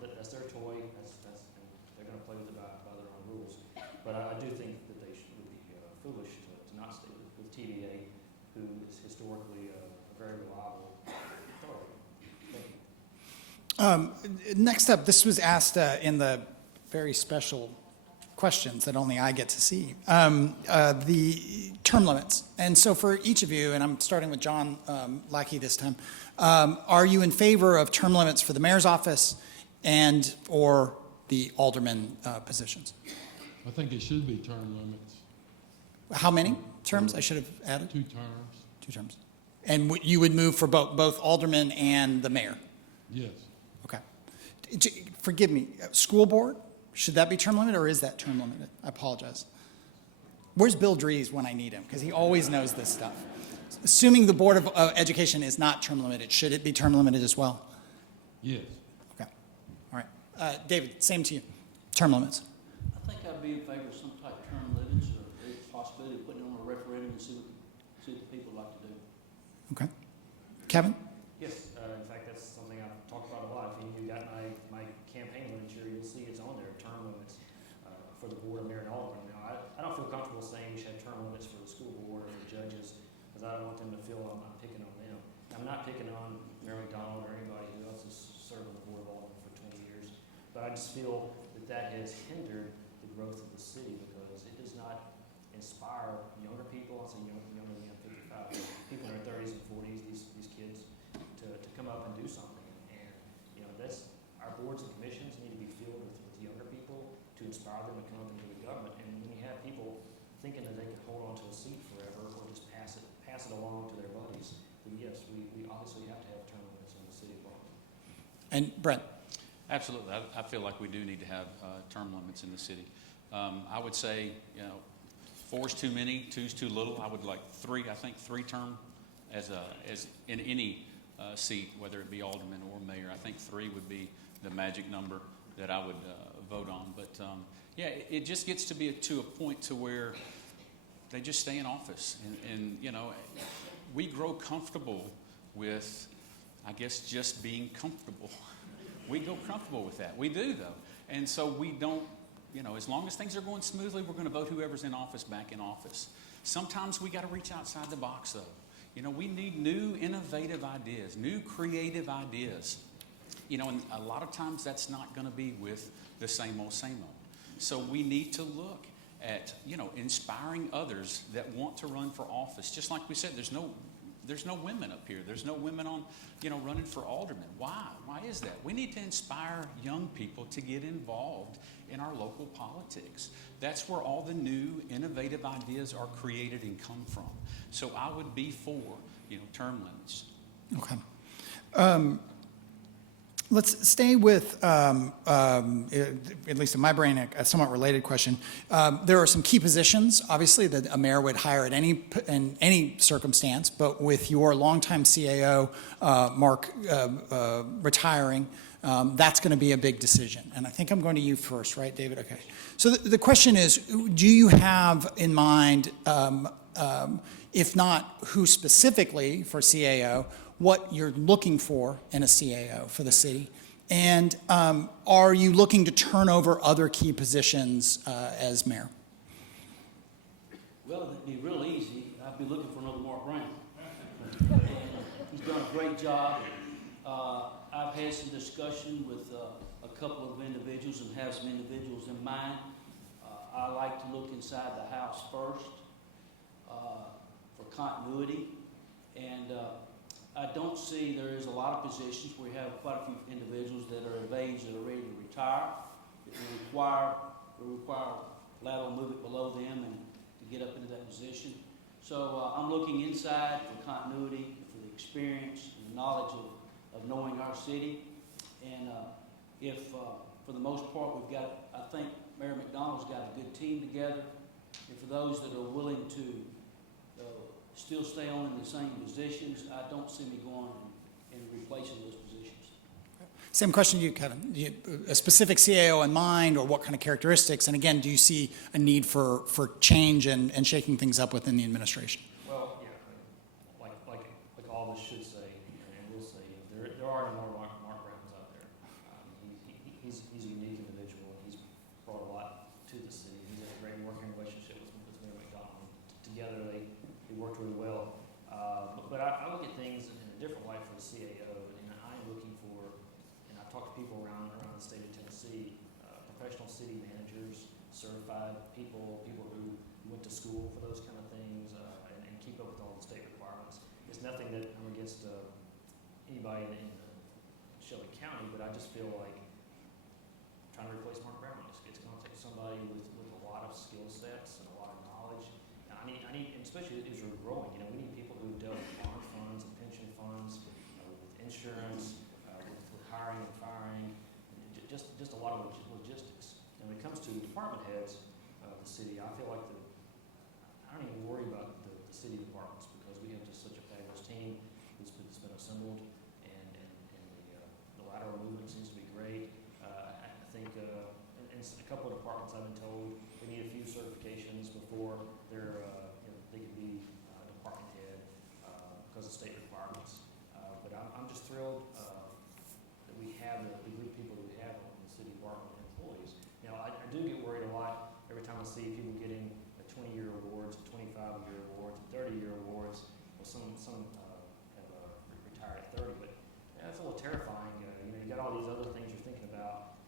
But that's their toy. They're going to play with it by their own rules. But I do think that would be foolish to not stay with TVA, who is historically a very reliable authority. Thank you. Next up, this was asked in the very special questions that only I get to see, the term limits. And so for each of you, and I'm starting with John Lackey this time, are you in favor of term limits for the mayor's office and or the alderman positions? I think it should be term limits. How many terms? I should have added. 2 terms. 2 terms. And you would move for both alderman and the mayor? Yes. Okay. Forgive me, school board, should that be term limited or is that term limited? I apologize. Where's Bill Dries when I need him? Because he always knows this stuff. Assuming the Board of Education is not term limited, should it be term limited as well? Yes. Okay. All right. David, same to you. Term limits. I think I'd be in favor of some type of term limits or the possibility of putting it on a referendum and see what the people like to do. Okay. Kevin? Yes, in fact, that's something I've talked about a lot. If you got my campaign literature, you'll see it's on there, term limits for the board of mayor and alderman. Now, I don't feel comfortable saying we should have term limits for the school board or the judges because I don't want them to feel I'm picking on them. I'm not picking on Mayor McDonald or anybody who else has served on the board of alderman for 20 years, but I just feel that has hindered the growth of the city because it does not inspire younger people. I say younger than 55 people in their 30s and 40s, these kids, to come up and do something. And, you know, that's, our boards and commissions need to be filled with younger people to inspire them to come up into the government. And when you have people thinking that they can hold on to a seat forever or just pass it along to their buddies, then yes, we obviously have to have term limits in the city of Bartlett. And Brent? Absolutely. I feel like we do need to have term limits in the city. I would say, you know, 4's too many, 2's too little. I would like 3. I think 3 term as in any seat, whether it be alderman or mayor. I think 3 would be the magic number that I would vote on. But yeah, it just gets to be to a point to where they just stay in office, and you know, we grow comfortable with, I guess, just being comfortable. We go comfortable with that. We do, though. And so we don't, you know, as long as things are going smoothly, we're going to vote whoever's in office back in office. Sometimes we got to reach outside the box, though. You know, we need new innovative ideas, new creative ideas. You know, and a lot of times that's not going to be with the same old, same old. So we need to look at, you know, inspiring others that want to run for office. Just like we said, there's no women up here. There's no women on, you know, running for alderman. Why? Why is that? We need to inspire young people to get involved in our local politics. That's where all the new, innovative ideas are created and come from. So I would be for, you know, term limits. Okay. Let's stay with, at least in my brain, a somewhat related question. There are some key positions, obviously, that a mayor would hire in any circumstance, but with your longtime CAO, Mark, retiring, that's going to be a big decision. And I think I'm going to you first, right, David? Okay. So the question is, do you have in mind, if not who specifically for CAO, what you're looking for in a CAO for the city? And are you looking to turn over other key positions as mayor? Well, it'd be real easy. I'd be looking for another Mark Brown. And he's done a great job. I've had some discussion with a couple of individuals and have some individuals in mind. I like to look inside the house first for continuity. And I don't see there is a lot of positions. We have quite a few individuals that are of age that are ready to retire. It will require lateral movement below them and to get up into that position. So I'm looking inside for continuity, for the experience and the knowledge of knowing our city. And if for the most part we've got, I think Mayor McDonald's got a good team together. And for those that are willing to still stay on in the same positions, I don't see me going and replacing those positions. Same question to you, Kevin. Do you, a specific CAO in mind, or what kind of characteristics? And again, do you see a need for change and shaking things up within the administration? Well, yeah, like all of us should say, and will say, there are no more Mark Browns out there. He's a unique individual. He's brought a lot to the city. He's had a great working relationship with Mayor McDonald. Together, they worked really well. But I look at things in a different light for the CAO, and I am looking for, and I've talked to people around the state of Tennessee, professional city managers, certified people who went to school for those kind of things, and keep up with all the state requirements. It's nothing that I'm against anybody in Shelby County, but I just feel like trying to replace Mark Brown, it's going to take somebody with a lot of skill sets and a lot of knowledge. I need, and especially as we're growing, you know, we need people who've dealt with bond funds and pension funds, with insurance, with hiring and firing, and just a lot of logistics. And when it comes to department heads of the city, I feel like I don't even worry about the city departments because we have just such a fabulous team that's been assembled, and the lateral movement seems to be great. I think in a couple of departments I've been told we need a few certifications before they can be department head because of state requirements. But I'm just thrilled that we have the group of people that we have on the city department employees. You know, I do get worried a lot every time I see people getting 20-year awards, 25-year awards, 30-year awards. Well, some have retired at 30, but that's a little terrifying. You know, you got all these other things you're thinking about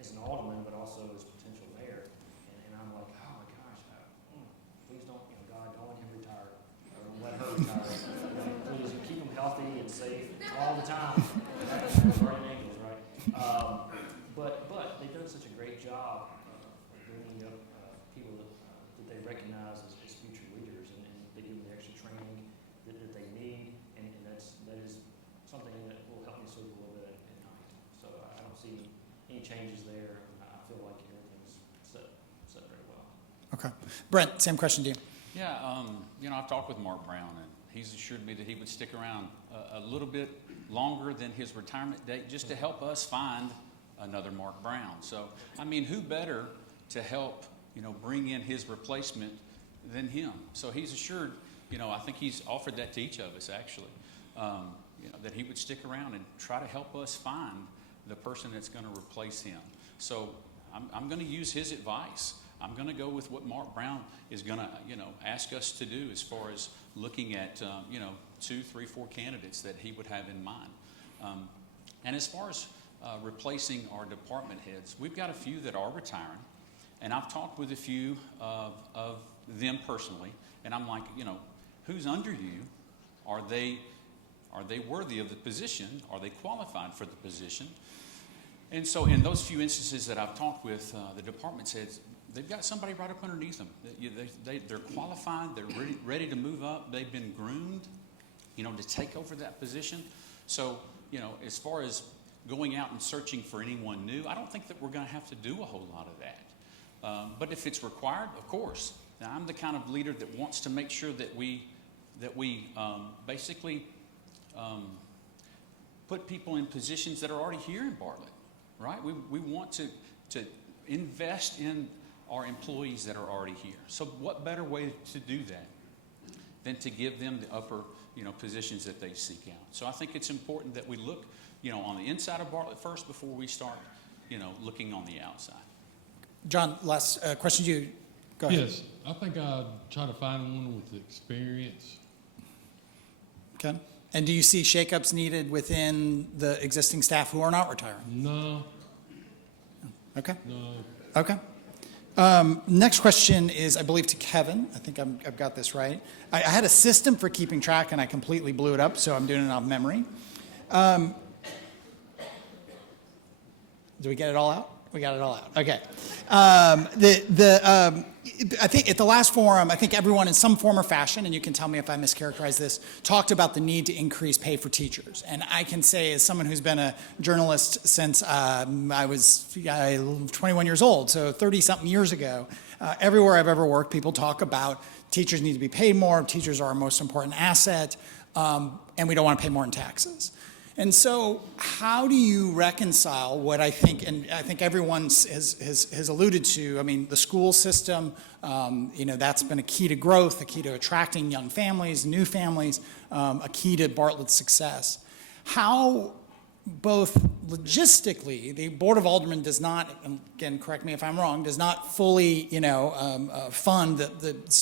as an alderman, but also as potential mayor. And I'm like, oh my gosh, please don't, you know, God, don't let him retire, or don't let her retire. safe all the time. Guardian angels, right? But they've done such a great job of bringing up people that they recognize as future leaders, and they give them the extra training that they need, and that is something that will help me sleep a little bit at night. So I don't see any changes there. I feel like everything's set very well. Okay. Brent, same question to you. Yeah, I've talked with Mark Brown, and he's assured me that he would stick around a little bit longer than his retirement date just to help us find another Mark Brown. So, I mean, who better to help, bring in his replacement than him? So he's assured, I think he's offered that to each of us, actually, that he would stick around and try to help us find the person that's going to replace him. So I'm going to use his advice. I'm going to go with what Mark Brown is going to, ask us to do as far as looking at, 2, 3, 4 candidates that he would have in mind. And as far as replacing our department heads, we've got a few that are retiring, and I've talked with a few of them personally, and I'm like, who's under you? Are they worthy of the position? Are they qualified for the position? And so in those few instances that I've talked with the department heads, they've got somebody right up underneath them. They're qualified. They're ready to move up. They've been groomed, to take over that position. So, as far as going out and searching for anyone new, I don't think that we're going to have to do a whole lot of that. But if it's required, of course. Now, I'm the kind of leader that wants to make sure that we basically put people in positions that are already here in Bartlett, right? We want to invest in our employees that are already here. So what better way to do that than to give them the upper, positions that they seek out? So I think it's important that we look, on the inside of Bartlett first before we start, looking on the outside. John, last question to you. Go ahead. Yes, I think I'd try to find one with experience. Okay. And do you see shakeups needed within the existing staff who are not retiring? No. Okay. No. Okay. Next question is, I believe, to Kevin. I think I've got this right. I had a system for keeping track, and I completely blew it up, so I'm doing it off memory. Do we get it all out? We got it all out. Okay. I think at the last forum, I think everyone in some form or fashion, and you can tell me if I mischaracterize this, talked about the need to increase pay for teachers. And I can say, as someone who's been a journalist since I was 21 years old, so 30-something years ago, everywhere I've ever worked, people talk about teachers need to be paid more, teachers are our most important asset, and we don't want to pay more in taxes. And so how do you reconcile what I think, and I think everyone has alluded to, I mean, the school system, that's been a key to growth, a key to attracting young families, new families, a key to Bartlett's success. How, both logistically, the Board of Aldermen does not, and again, correct me if I'm wrong, does not fully, fund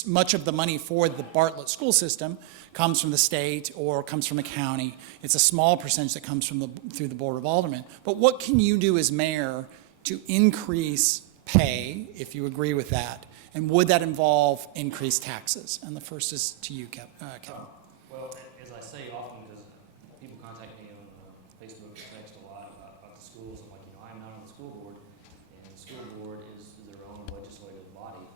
much of the money for the Bartlett school system comes from the state or comes from the county. It's a small percentage that comes from through the Board of Aldermen. But what can you do as mayor to increase pay, if you agree with that? And would that involve increased taxes? And the first is to you, Kevin. Well, as I say often, because people contact me on Facebook and text a lot about the schools, I'm like, I'm not on the school board, and the school board is their own legislative body.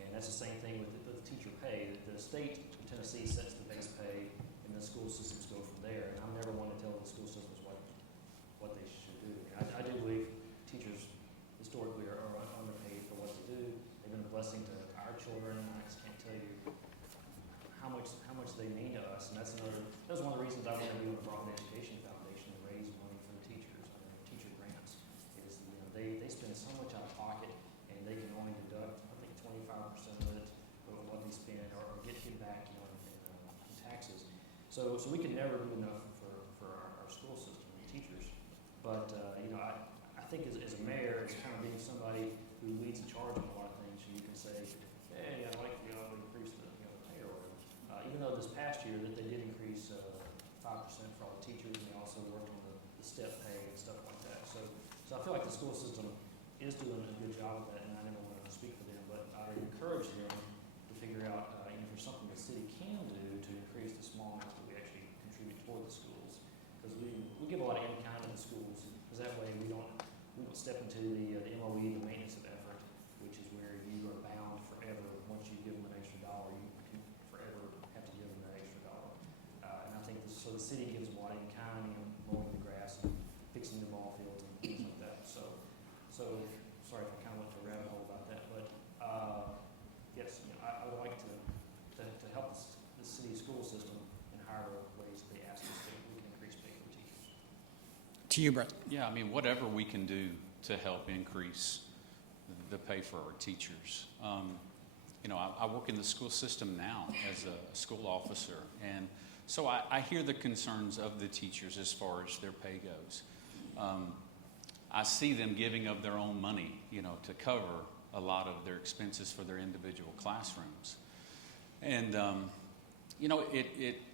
And that's the same thing with the teacher pay. The state of Tennessee sets the base pay, and the school systems go from there. And I'm never one to tell the school systems what they should do. I do believe teachers historically are underpaid for what they do. They've been a blessing to our children. I just can't tell you how much they mean to us. And that's one of the reasons I want to be on the Broadway Education Foundation and raise money for the teachers, teacher grants. Is they spend so much out of pocket, and they can only deduct, I think, 25% of it of what they spend, or get back, in taxes. So we can never do enough for our school system and teachers. But I think as a mayor, it's kind of being somebody who leads the charge on a lot of things. So you can say, hey, I'd like to increase the pay or whatever. Even though this past year that they did increase 5% for all the teachers, and they also worked on the step pay and stuff like that. So I feel like the school system is doing a good job of that, and I never want to speak for them, but I would encourage them to figure out if there's something the city can do to increase the small amounts that we actually contribute toward the schools. step into the MOE, the maintenance of effort, which is where you are bound forever. Once you give them an extra dollar, you forever have to give them that extra dollar. And I think so. The city gives them what in kind, mowing the grass and fixing the ball fields and things like that. So sorry if I kind of went to a rabbit hole about that, but yes, I would like to help the city school system in higher ways that they ask us to. We can increase pay for teachers. To you, Brett. Yeah, I mean, whatever we can do to help increase the pay for our teachers. I work in the school system now as a school officer, and so I hear the concerns of the teachers as far as their pay goes. I see them giving of their own money, to cover a lot of their expenses for their individual classrooms. And,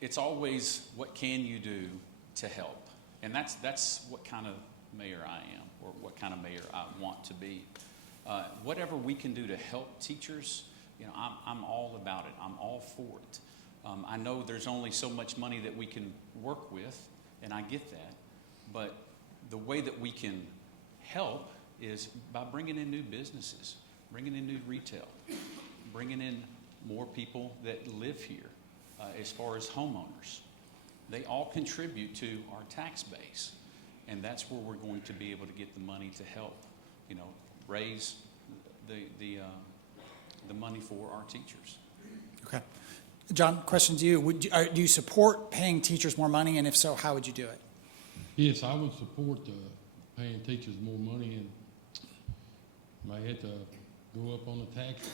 it's always what can you do to help? And that's what kind of mayor I am, or what kind of mayor I want to be. Whatever we can do to help teachers, I'm all about it. I'm all for it. I know there's only so much money that we can work with, and I get that. But the way that we can help is by bringing in new businesses, bringing in new retail, bringing in more people that live here, as far as homeowners. They all contribute to our tax base, and that's where we're going to be able to get the money to help, raise the money for our teachers. Okay. John, question to you. Do you support paying teachers more money, and if so, how would you do it? Yes, I would support paying teachers more money, and may have to go up on the taxes.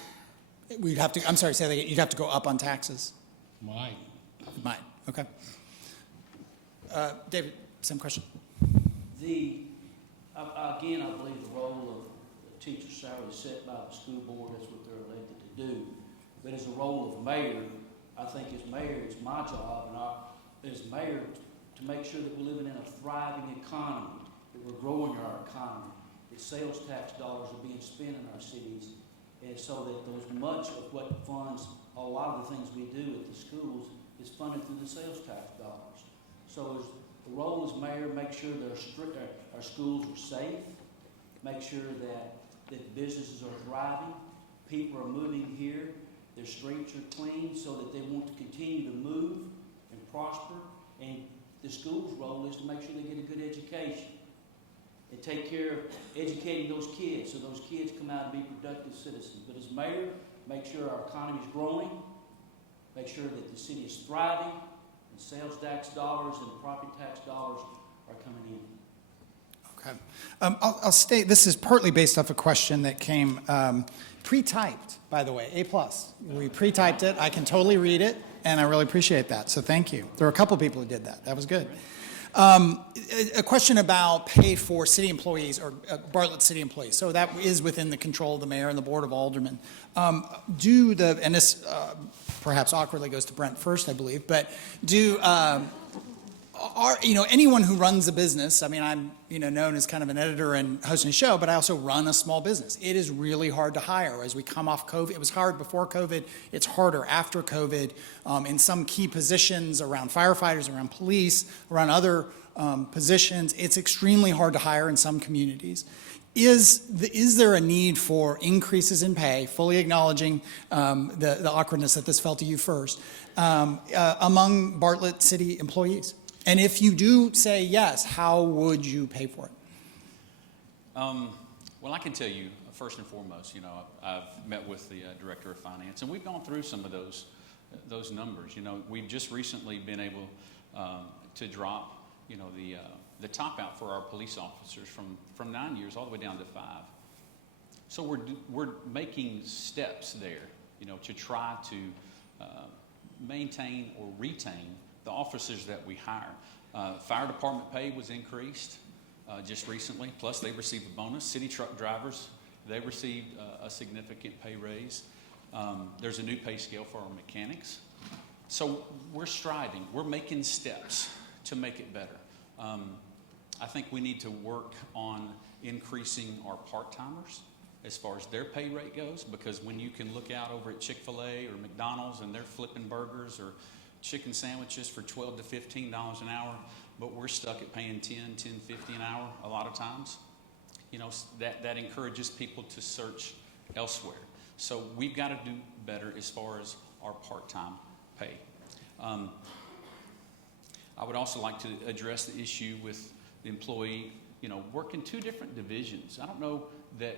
We'd have to, I'm sorry, say that again. You'd have to go up on taxes? Might. Okay. David, same question. Again, I believe the role of the teacher's salary is set by the school board. That's what they're elected to do. But as a role of mayor, I think as mayor, it's my job, and as mayor, to make sure that we're living in a thriving economy, that we're growing our economy, that sales tax dollars are being spent in our cities, and so that much of what funds a lot of the things we do at the schools is funded through the sales tax dollars. So as the role as mayor, make sure that our schools are safe, make sure that businesses are thriving, people are moving here, their streets are clean so that they want to continue to move and prosper, and the school's role is to make sure they get a good education and take care of educating those kids so those kids come out and be productive citizens. But as mayor, make sure our economy is growing, make sure that the city is thriving, and sales tax dollars and property tax dollars are coming in. Okay. I'll state, this is partly based off a question that came pre-typed, by the way, A+. We pre-typed it. I can totally read it, and I really appreciate that, so thank you. There were a couple people who did that. That was good. A question about pay for city employees, or Bartlett city employees. So that is within the control of the mayor and the board of aldermen. And this perhaps awkwardly goes to Brent first, I believe, but anyone who runs a business, I mean, I'm known as kind of an editor and hosting a show, but I also run a small business. It is really hard to hire as we come off COVID. It was hard before COVID. It's harder after COVID. In some key positions around firefighters, around police, around other positions, it's extremely hard to hire in some communities. Is there a need for increases in pay, fully acknowledging the awkwardness that this felt to you first, among Bartlett city employees? And if you do say yes, how would you pay for it? Well, I can tell you, first and foremost, I've met with the director of finance, and we've gone through some of those numbers. We've just recently been able to drop, the top out for our police officers from 9 years all the way down to 5. So we're making steps there, to try to maintain or retain the officers that we hire. Fire department pay was increased just recently, plus they received a bonus. City truck drivers, they received a significant pay raise. There's a new pay scale for our mechanics. So we're striving, we're making steps to make it better. I think we need to work on increasing our part-timers as far as their pay rate goes, because when you can look out over at Chick-fil-A or McDonald's and they're flipping burgers or chicken sandwiches for $12 to $15 an hour, but we're stuck at paying $10, $10.50 an hour a lot of times. that encourages people to search elsewhere. So we've got to do better as far as our part-time pay. I would also like to address the issue with the employee, working two different divisions. I don't know that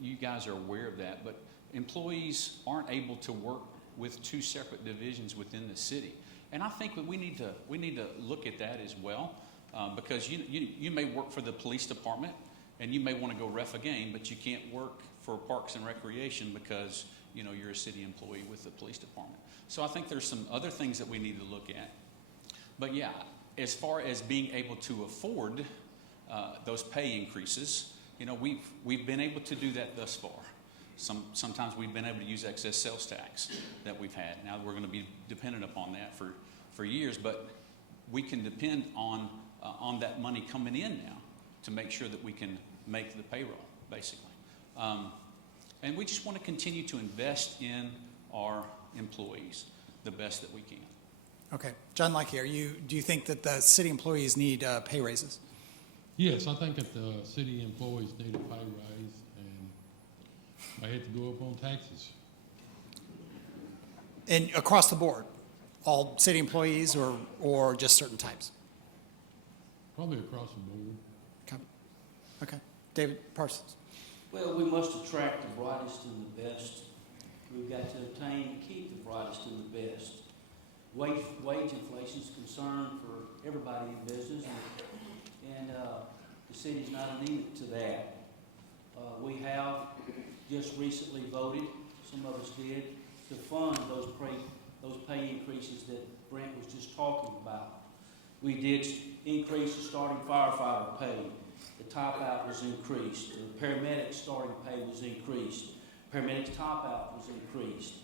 you guys are aware of that, but employees aren't able to work with two separate divisions within the city. And I think that we need to look at that as well, because you may work for the police department and you may want to go ref a game, but you can't work for Parks and Recreation because you're a city employee with the police department. So I think there's some other things that we need to look at. But yeah, as far as being able to afford those pay increases, we've been able to do that thus far. Sometimes we've been able to use excess sales tax that we've had. Now we're going to be dependent upon that for years, but we can depend on that money coming in now to make sure that we can make the payroll, basically. And we just want to continue to invest in our employees the best that we can. Okay. John Likey, do you think that the city employees need pay raises? Yes, I think that the city employees need a pay raise and may have to go up on taxes. And across the board, all city employees or just certain types? Probably across the board. Okay. David Parsons. Well, we must attract the brightest and the best. We've got to obtain and keep the brightest and the best. Wage inflation is a concern for everybody in business, and the city's not immune to that. We have just recently voted, some of us did, to fund those pay increases that Brent was just talking about. We did increase the starting firefighter pay. The top out was increased. The paramedic starting pay was increased. Paramedic top out was increased.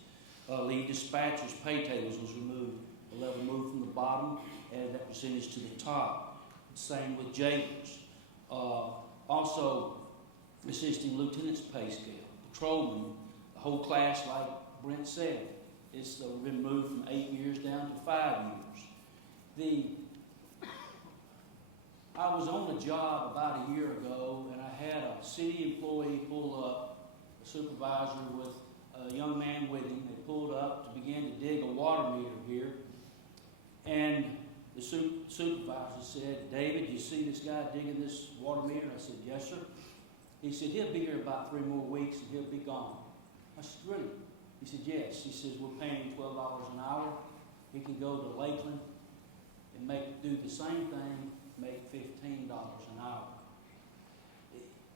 Lead dispatchers pay tables was removed. The level moved from the bottom, added that percentage to the top. Same with jailers. Also, assisting lieutenant's pay scale. Patrolmen, the whole class, like Brent said, it's been moved from 8 years down to 5 years. I was on the job about a year ago, and I had a city employee pull up, a supervisor with a young man with him. They pulled up to begin to dig a water meter here, and the supervisor said, "David, you see this guy digging this water meter?" I said, "Yes, sir." He said, "He'll be here about 3 more weeks, and he'll be gone." I said, "Really?" He said, "Yes." He says, "We're paying him $12 an hour. He can go to Lakeland and do the same thing, make $15 an hour."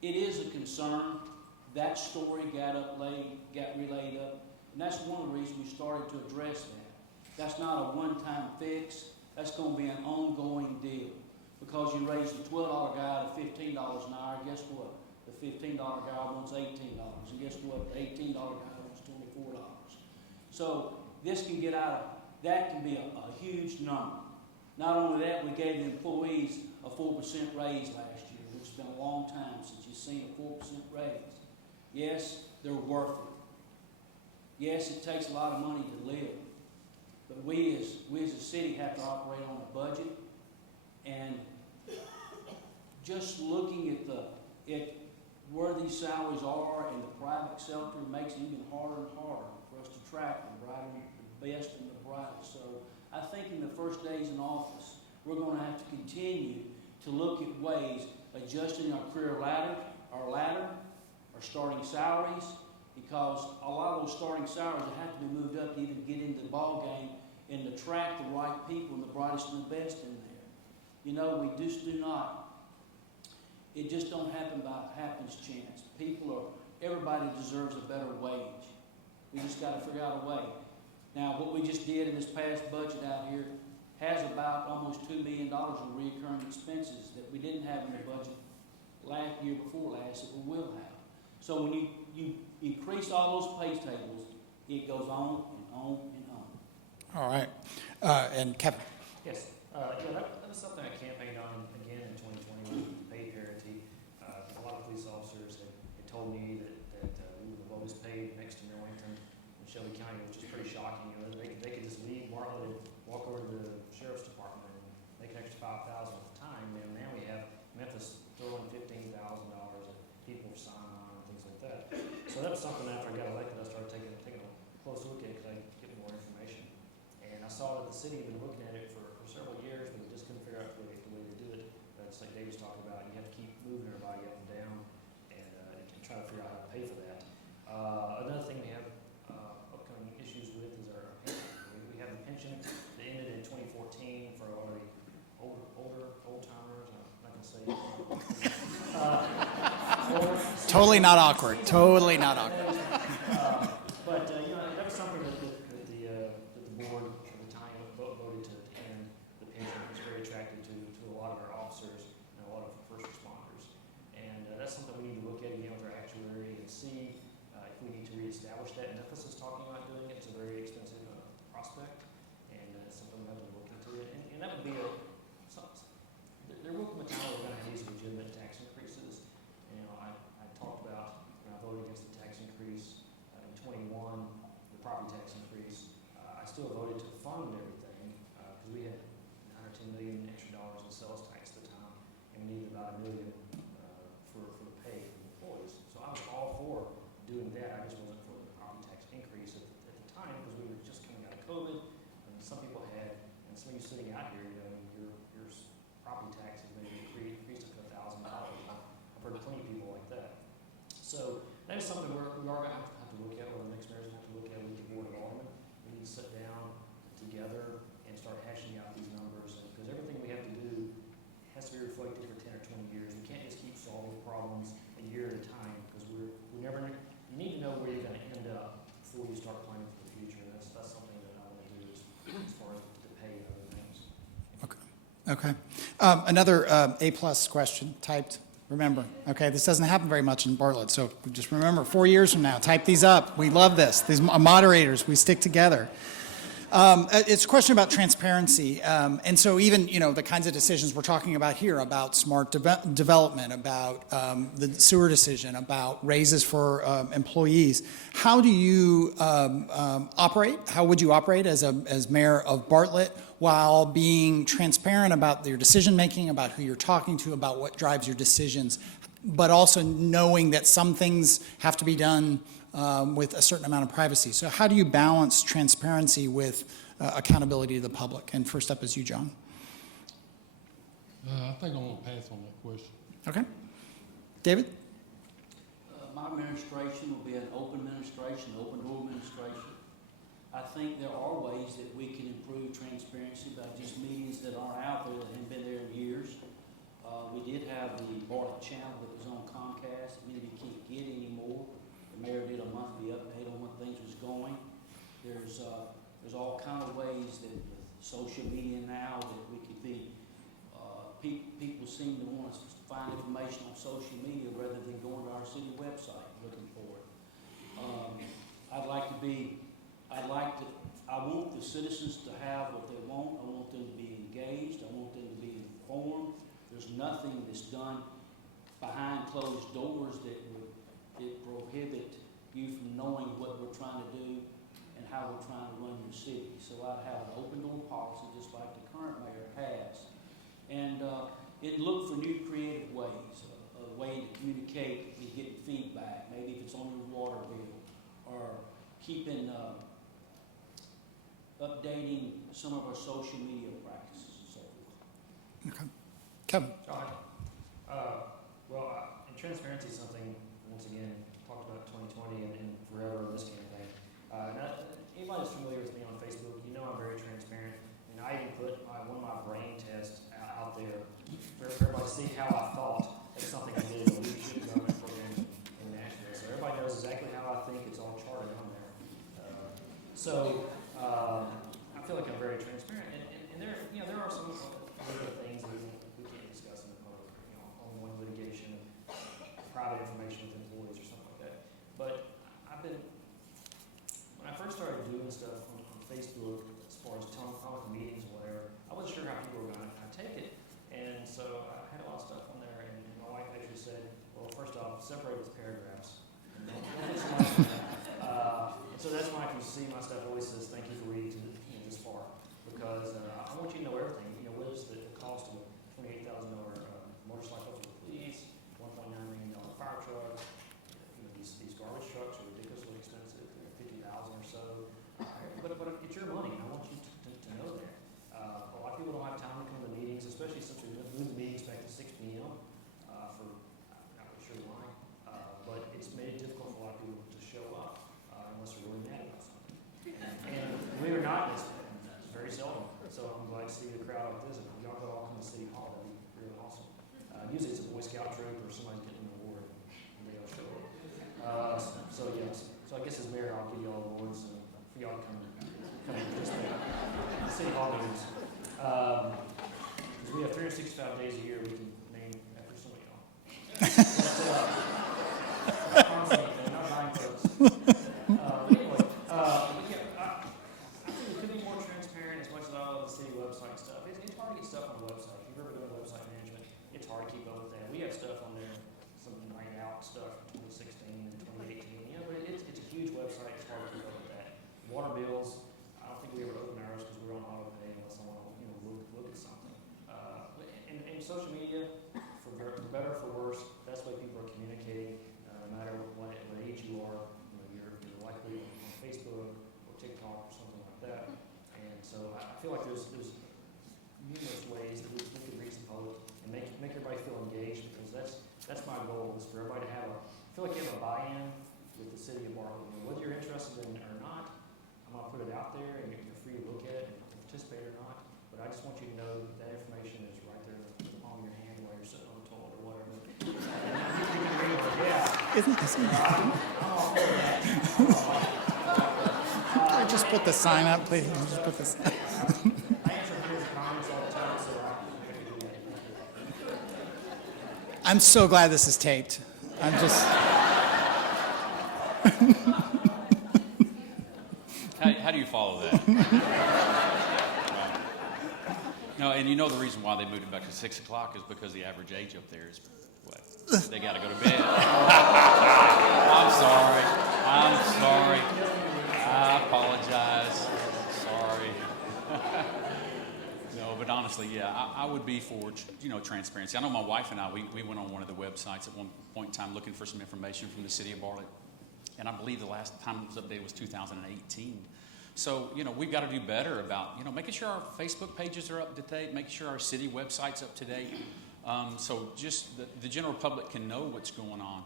It is a concern. That story got relayed up, and that's one of the reasons we started to address that. That's not a one-time fix. That's going to be an ongoing deal, because you raise the $12 guy to $15 an hour. Guess what? The $15 guy wants $18, and guess what? The $18 guy wants $24. So this can get out of that. Can be a huge number. Not only that, we gave the employees a 4% raise last year, which has been a long time since you've seen a 4% raise. Yes, they're worth it. Yes, it takes a lot of money to live. But we as a city have to operate on a budget, and just looking at where these salaries are in the private sector makes it even harder and harder for us to track the best and the brightest. So I think in the first days in office, we're going to have to continue to look at ways adjusting our career ladder, our starting salaries, because a lot of those starting salaries have to be moved up to even get into the ball game and to attract the right people and the brightest and the best in there. We just do not. It just don't happen by happens chance. Everybody deserves a better wage. We just got to figure out a way. Now, what we just did in this past budget out here has about almost $2 million in recurring expenses that we didn't have in the budget year before last that we will have. So when you increase all those pay tables, it goes on and on and on. All right. And Kevin. Yes, that was something I campaigned on again in 2020 with pay parity. A lot of police officers had told me that we were the lowest paid next to Millington and Shelby County, which is pretty shocking. They could just leave Bartlett and walk over to the sheriff's department and make an extra $5,000 at the time. And now we have Memphis throwing $15,000 saw that the city had been looking at it for several years, but we just couldn't figure out the way to do it. It's like David's talking about, you have to keep moving everybody up and down and try to figure out how to pay for that. Another thing we have upcoming issues with is our pension. We have the pension that ended in 2014 for all the old timers. I'm not going to say Totally not awkward. Totally not awkward. But that was something that the board at the time voted to end the pension. It was very attractive to a lot of our officers and a lot of first responders. And that's something we need to look at again with our actuary and see if we need to reestablish that. And Memphis is talking about doing it. It's a very expensive prospect, and it's something we have to look into. And that would be there will come a time where we're going to have these legitimate tax increases. And, I talked about when I voted against the tax increase in 21, the property tax increase. I still voted to fund everything because we had $110 million extra dollars in sales tax at the time, and we needed about $1 million for the pay for the employees. So I was all for doing that. I just wasn't for the property tax increase at the time because we were just coming out of COVID, and some people had, and some of you sitting out here, your property tax has maybe increased up to $1,000. I've heard plenty of people like that. So that is something we are going to have to look at, or the next mayor's going to have to look at with the board of aldermen. We need to sit down together and start hashing out these numbers, because everything we have to do has to be reflected for 10 or 20 years. We can't just keep solving problems a year at a time, because we never. You need to know where you're going to end up before you start planning for the future. That's something that I want to do as far as the pay and other things. Okay. Another A-plus question typed. Remember, okay, this doesn't happen very much in Bartlett, so just remember, 4 years from now, type these up. We love this. These moderators, we stick together. It's a question about transparency, and so even, the kinds of decisions we're talking about here, about smart development, about the sewer decision, about raises for employees. How do you operate? How would you operate as mayor of Bartlett while being transparent about your decision-making, about who you're talking to, about what drives your decisions, but also knowing that some things have to be done with a certain amount of privacy? So how do you balance transparency with accountability to the public? And first up is you, John. I think I'm going to pass on that question. Okay. David? My administration will be an open administration, open door administration. I think there are ways that we can improve transparency by just meetings that aren't out there that haven't been there in years. We did have the Bartlett channel that was on Comcast. Maybe we can't get anymore. The mayor did a monthly update on what things was going. There's all kind of ways that with social media now that we could be. People seem to want us to find information on social media rather than going to our city website looking for it. I want the citizens to have what they want. I want them to be engaged. I want them to be informed. There's nothing that's done behind closed doors that would prohibit you from knowing what we're trying to do and how we're trying to run your city. So I'd have an open door policy just like the current mayor has. And look for new creative ways, a way to communicate and get feedback, maybe if it's on your water bill, or keeping updating some of our social media practices and so forth. Okay. Kevin? John, and transparency is something, once again, talked about 2020 and forever in this campaign. Anybody that's familiar with me on Facebook, you know I'm very transparent, and I even put one of my brain tests out there for everybody to see how I thought of something I did in the leadership development program in Nashville. So everybody knows exactly how I think. It's all charted on there. I feel like I'm very transparent, and there are some other things that we can't discuss in the public, ongoing litigation, private information with employees or something like that. But when I first started doing stuff on Facebook, as far as public meetings or whatever, I wasn't sure how people were going to take it, and so I had a lot of stuff on there, and my wife actually said, well, first off, separate its paragraphs. And so that's why if you see my stuff always says Usually it's a Boy Scout troop or somebody's getting an award, and they all show up. So yes, so I guess as mayor, I'll give you all awards for y'all to come and participate in the city hall meetings. Because we have 365 days a year we can name after some of y'all. But, constantly, not nine folks. Anyway, I think it could be more transparent as much as I love the city website stuff. It's hard to get stuff on the website. If you've ever done website management, it's hard to keep up with that. We have stuff on there, some night out stuff from 2016 and 2018. You know, but it's a huge website. It's hard to keep up with that. Water bills, I don't think we ever open ours because we're on auto pay unless I want to look at something. And social media, for better or for worse, that's the way people are communicating. No matter what age you are, you're likely on Facebook or TikTok or something like that. And so I feel like there's numerous ways that we can reach the public and make everybody feel engaged, because that's my goal, is for everybody to feel like you have a buy-in with the city of Bartlett. Whether you're interested in it or not, I'm going to put it out there and you're free to look at it and participate or not. But I just want you to know that information is right there in the palm of your hand while you're sitting on the toilet or whatever. Yeah. Isn't I just put the sign up, please? Just put this. I answer people's comments all the time, so I can do that. I'm so glad this is taped. I'm just. How do you follow that? No, and you know the reason why they moved it back to 6 o'clock is because the average age up there is what? They got to go to bed. I'm sorry. I apologize. Sorry. No, but honestly, yeah, I would be for transparency. I know my wife and I, we went on one of the websites at one point in time looking for some information from the city of Bartlett, and I believe the last time it was updated was 2018. So, we've got to do better about, making sure our Facebook pages are up to date, making sure our city website's up to date. So just the general public can know what's going on.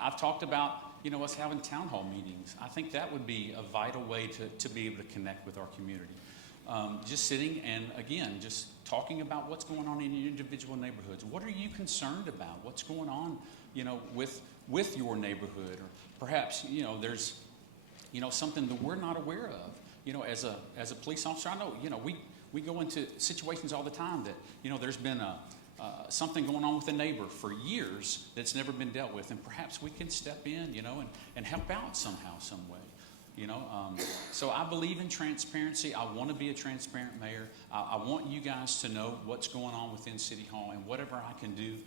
I've talked about, us having town hall meetings. I think that would be a vital way to be able to connect with our community. Just sitting and, again, just talking about what's going on in your individual neighborhoods. What are you concerned about? What's going on, with your neighborhood? Or perhaps, there's, something that we're not aware of. As a police officer, I know, we go into situations all the time that, there's been something going on with a neighbor for years that's never been dealt with, and perhaps we can step in, and help out somehow, some way, So I believe in transparency. I want to be a transparent mayor. I want you guys to know what's going on within City Hall, and whatever I can do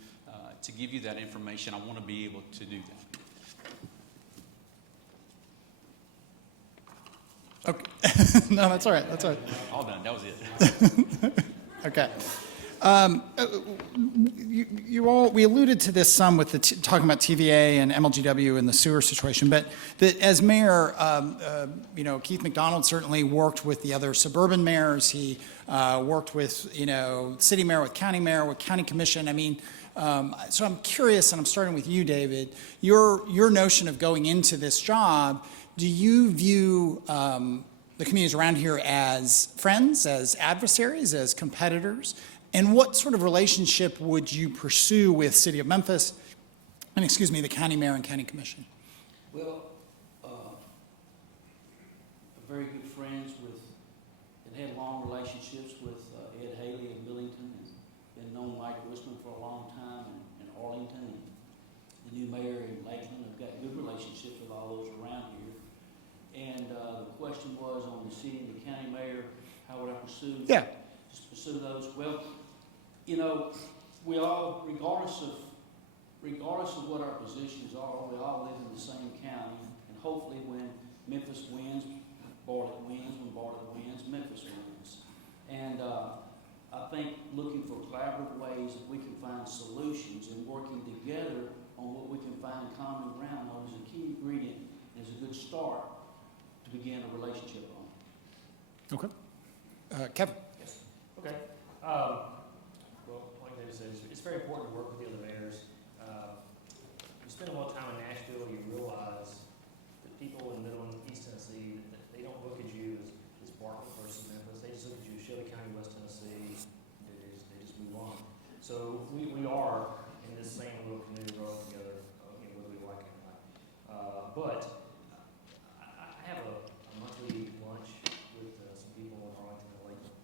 to give you that information, I want to be able to do that. Okay. No, that's all right. That's all right. All done. That was it. Okay. We alluded to this some with talking about TVA and MLGW and the sewer situation, but that as mayor, Keith McDonald certainly worked with the other suburban mayors. He worked with, city mayor, with county commission. I mean, so I'm curious, and I'm starting with you, David. Your notion of going into this job, do you view the communities around here as friends, as adversaries, as competitors? And what sort of relationship would you pursue with City of Memphis, and the county mayor and county commission? Well, very good friends and had long relationships with Ed Haley in Billington, and been known Mike Wisman for a long time in Arlington, and the new mayor in Lakeland. I've got good relationships with all those around here. And the question was on the city and the county mayor, how would I pursue? Yeah. Just pursue those. Well, we all, regardless of what our positions are, we all live in the same county, and hopefully when Memphis wins, Bartlett wins. When Bartlett wins, Memphis wins. And I think looking for collaborative ways that we can find solutions and working together on what we can find common ground on is a key ingredient and is a good start to begin a relationship on. Okay. Kevin. Yes. Okay. Well, like David said, it's very important to work with the other mayors. You spend a lot of time in Nashville, you realize that people in Middle and East Tennessee, that they don't look at you as Bartlett versus Memphis. They just look at you as Shelby County, West Tennessee. They just move on. So we are, in this same little community we're all together, whether we like it or not. But I have a monthly lunch with some people in Arlington and Lakeland,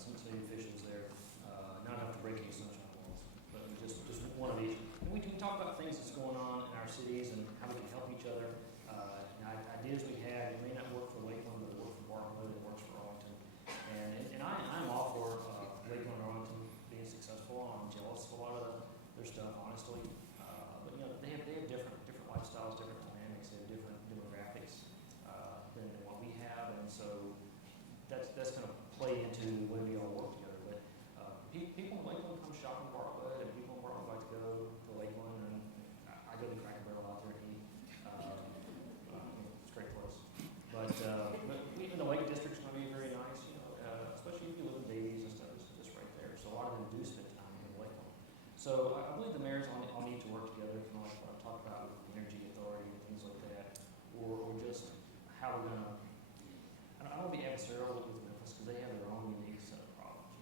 some city officials there, not enough to break any sunshine laws, but just one of each. And we can talk about things that's going on in our cities and how we can help each other. Ideas we have, it may not work for Lakeland, but it works for Bartlett, it works for Arlington. And I'm all for Lakeland and Arlington being successful. I'm jealous of a lot of their stuff, honestly. But they have different lifestyles, different dynamics, they have different demographics than what we have, and so that's going to play into the way we all work together. But people in Lakeland come shop in Bartlett, and people in Bartlett like to go to Lakeland, and I go to Cracker Barrel out there and eat. It's a great place. But even the Lake District's going to be very nice, especially if you live in Davies and stuff. It's just right there. So a lot of them do spend time in Lakeland. So I believe the mayors all need to work together, kind of like what I talked about with the energy authority and things like that, or just how we're going to. I don't want to be adversarial with Memphis because they have their own unique set of problems.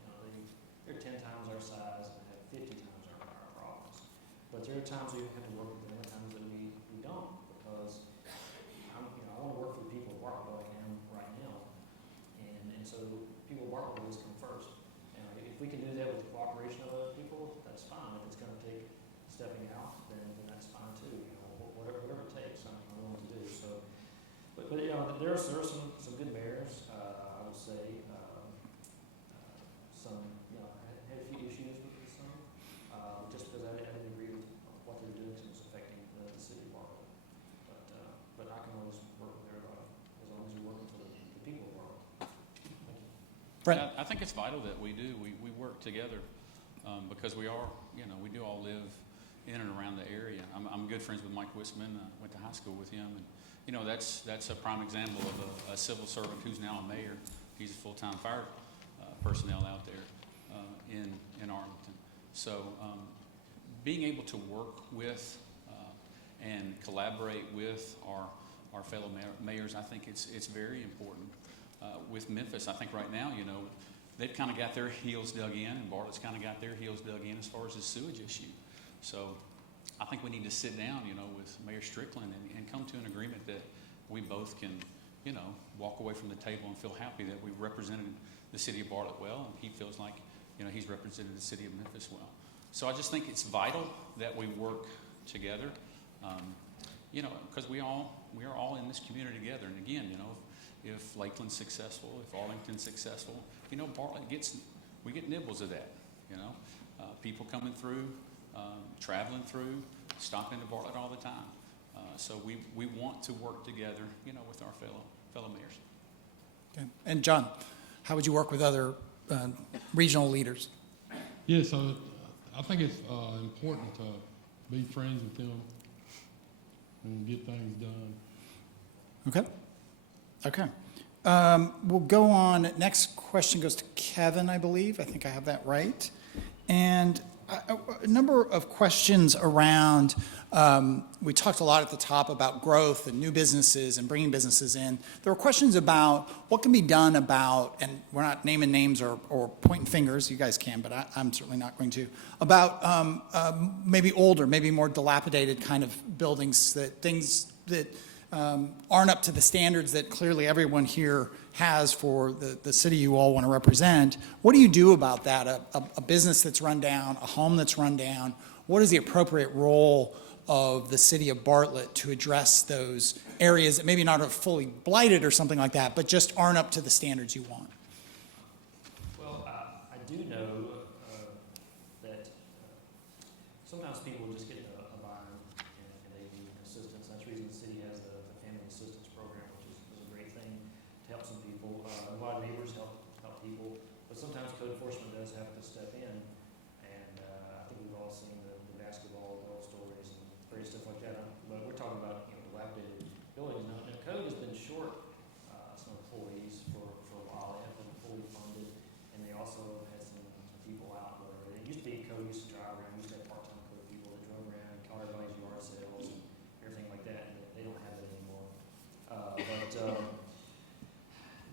They're 10 times our size and have 50 times our problems. But there are times we have to work with them, and times that we don't, because I want to work for the people of Bartlett like I am right now, and so people of Bartlett always come first. And if we can do that with the cooperation of other people, that's fine. If it's going to take stepping out, then that's fine too. Whatever it takes, I'm willing to do. So, but there are some good mayors. I would say some had a few issues with some, just because I didn't agree with what they're doing because it was affecting the city of Bartlett. But I can always work with everybody as long as you're working for the people of Bartlett. Thank you. Brent? I think it's vital that we do. We work together because we are, we do all live in and around the area. I'm good friends with Mike Wisman. Went to high school with him, and that's a prime example of a civil servant who's now a mayor. He's a full-time fire personnel out there in Arlington. So being able to work with and collaborate with our fellow mayors, I think it's very important. With Memphis, I think right now, they've kind of got their heels dug in, and Bartlett's kind of got their heels dug in as far as the sewage issue. So I think we need to sit down, with Mayor Strickland and come to an agreement that we both can, walk away from the table and feel happy that we represented the city of Bartlett well, and he feels like, he's represented the city of Memphis well. So I just think it's vital that we work together, because we are all in this community together. And again, if Lakeland's successful, if Arlington's successful, Bartlett we get nibbles of that, people coming through, traveling through, stopping into Bartlett all the time. So we want to work together, with our fellow mayors. Okay. And John, how would you work with other regional leaders? Yes, I think it's important to be friends with them and get things done. Okay. We'll go on. Next question goes to Kevin, I believe. I think I have that right. And a number of questions around, we talked a lot at the top about growth and new businesses and bringing businesses in. There were questions about what can be done about, and we're not naming names or pointing fingers, you guys can, but I'm certainly not going to, about maybe older, maybe more dilapidated kind of buildings, things that aren't up to the standards that clearly everyone here has for the city you all want to represent. What do you do about that? A business that's run down, a home that's run down. What is the appropriate role of the city of Bartlett to address those areas that maybe not are fully blighted or something like that, but just aren't up to the standards you want? Well, I do know that sometimes people just get a bind and they need assistance. That's the reason the city has the family assistance program, which is a great thing to help some people. A lot of neighbors help people, but sometimes code enforcement does have to step in. And I think we've all seen the basketball stories and various stuff like that. But we're talking about dilapidated buildings. Now, code has been short some employees for a while. They haven't been fully funded, and they also had some people out where it used to be code used to drive around. We used to have part-time code people that drove around, caught everybody's yard sales and everything like that. And they don't have it anymore. But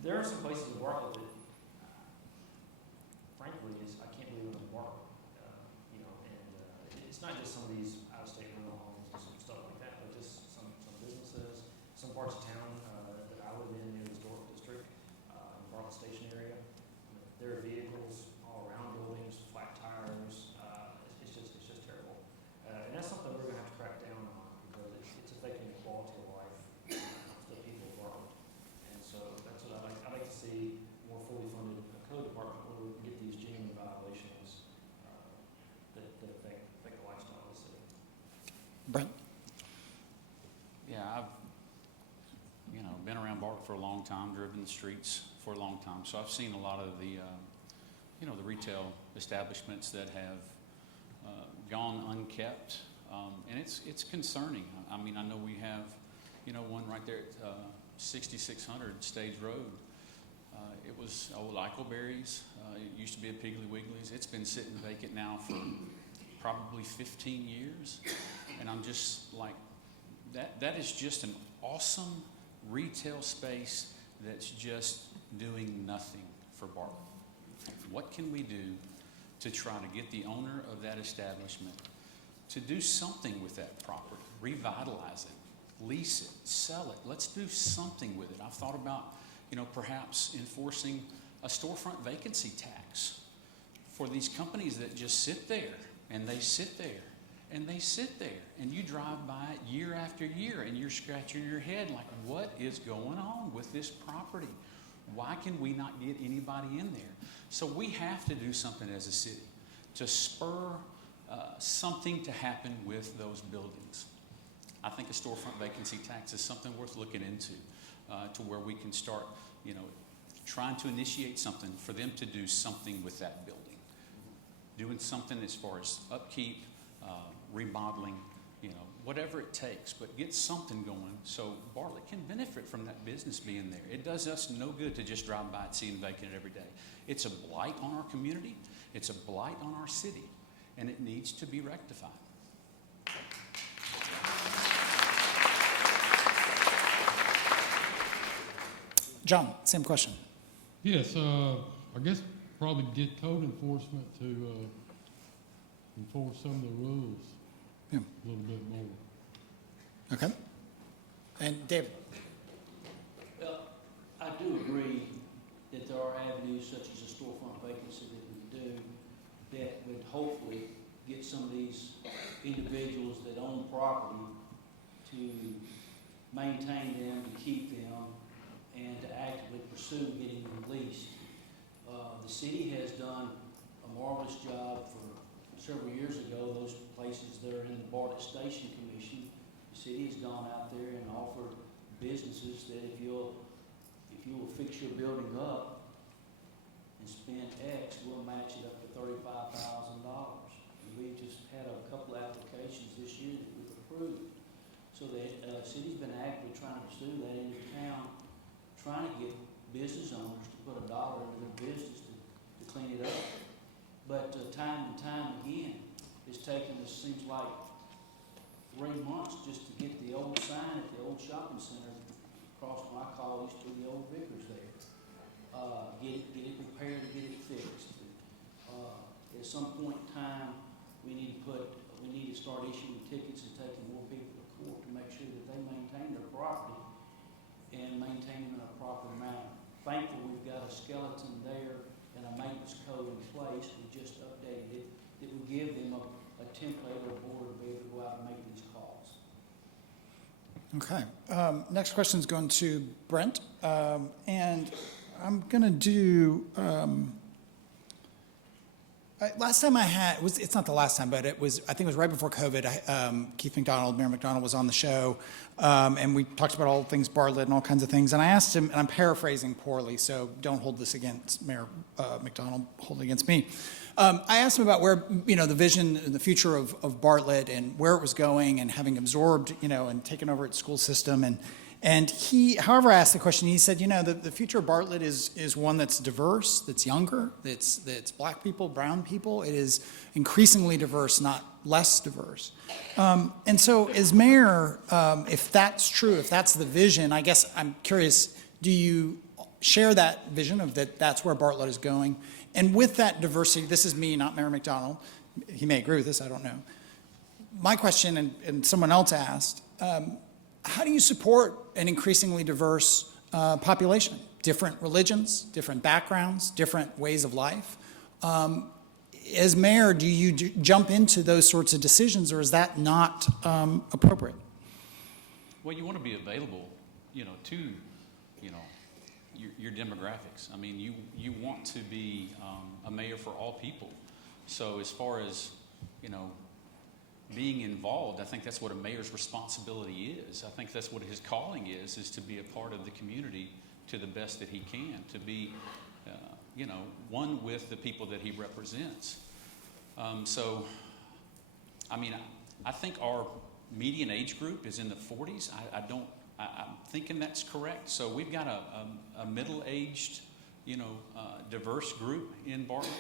there are some places in Bartlett that, frankly, I can't believe I'm in Bartlett. And it's parts of town that I live in the historic district, Bartlett Station area. There are vehicles all around buildings, flat tires. It's just terrible. And that's something we're going to have to crack down on because it's affecting the quality of life of the people of Bartlett. And so that's what I'd like to see more fully funded code department where we can get these genuine violations that affect the lifestyle of the city. Brent? Yeah, I've, been around Bartlett for a long time, driven the streets for a long time. So I've seen a lot of the, the retail establishments that have gone unkept. And it's concerning. I mean, I know we have, one right there at 6600 Stage Road. It was old Eichelberry's. It used to be a Piggly Wiggly's. It's been sitting vacant now for probably 15 years. And I'm just like, that is just an awesome retail space that's just doing nothing for Bartlett. What can we do to try to get the owner of that establishment to do something with that property, revitalize it, lease it, sell it? Let's do something with it. I've thought about, perhaps enforcing a storefront vacancy tax for these companies that just sit there and they sit there and they sit there, and you drive by it year after year and you're scratching your head like, what is going on with this property? Why can we not get anybody in there? So we have to do something as a city to spur something to happen with those buildings. I think a storefront vacancy tax is something worth looking into to where we can start, trying to initiate something for them to do something with that building. Doing something as far as upkeep, remodeling, whatever it takes, but get something going so Bartlett can benefit from that business being there. It does us no good to just drive by it, seeing vacant every day. It's a blight on our community. It's a blight on our city, and it needs to be rectified. John, same question. Yes, I guess probably get code enforcement to enforce some of the rules a little bit more. Okay. And David? Well, I do agree that there are avenues such as a storefront vacancy that we can do that would hopefully get some of these individuals that own property to maintain them, to keep them, and to actively pursue getting them leased. The city has done a marvelous job for several years ago. Those places that are in the Bartlett Station Commission, the city has gone out there and offered businesses that if you will fix your building up and spend X, we'll match it up to $35,000. And we just had a couple of applications this year that we've approved. So the city's been actively trying to pursue that in the town, trying to get business owners to put $1 into their business to clean it up. But time and time again, it's taken us, seems like, 3 months just to get the old sign at the old shopping center across what I call used to be the old Vickers there. Get it repaired, to get it fixed. At some point in time, we need to start issuing tickets and taking more people to court to make sure that they maintain their property and maintain them in a proper manner. Thankfully, we've got a skeleton there and a maintenance code in place. We just updated it that would give them a template or a board to be able to go out and make these calls. Okay. Next question is going to Brent. And I'm going to do, last time I had, it's not the last time, but I think it was right before COVID. Keith McDonald, Mayor McDonald was on the show, and we talked about all things Bartlett and all kinds of things. And I asked him, and I'm paraphrasing poorly, so don't hold this against Mayor McDonald, hold it against me. I asked him about where, the vision and the future of Bartlett and where it was going and having absorbed, and taken over its school system. And he, however, I asked the question, he said, the future of Bartlett is one that's diverse, that's younger, that's black people, brown people. It is increasingly diverse, not less diverse. And so as mayor, if that's true, if that's the vision, I guess I'm curious, do you share that vision of that's where Bartlett is going? And with that diversity, this is me, not Mayor McDonald. He may agree with this, I don't know. My question, and someone else asked, how do you support an increasingly diverse population? Different religions, different backgrounds, different ways of life. As mayor, do you jump into those sorts of decisions, or is that not appropriate? Well, you want to be available, to, your demographics. I mean, you want to be a mayor for all people. So as far as, being involved, I think that's what a mayor's responsibility is. I think that's what his calling is to be a part of the community to the best that he can, to be, one with the people that he represents. I think our median age group is in the 40s. I'm thinking that's correct. So we've got a middle-aged, diverse group in Bartlett.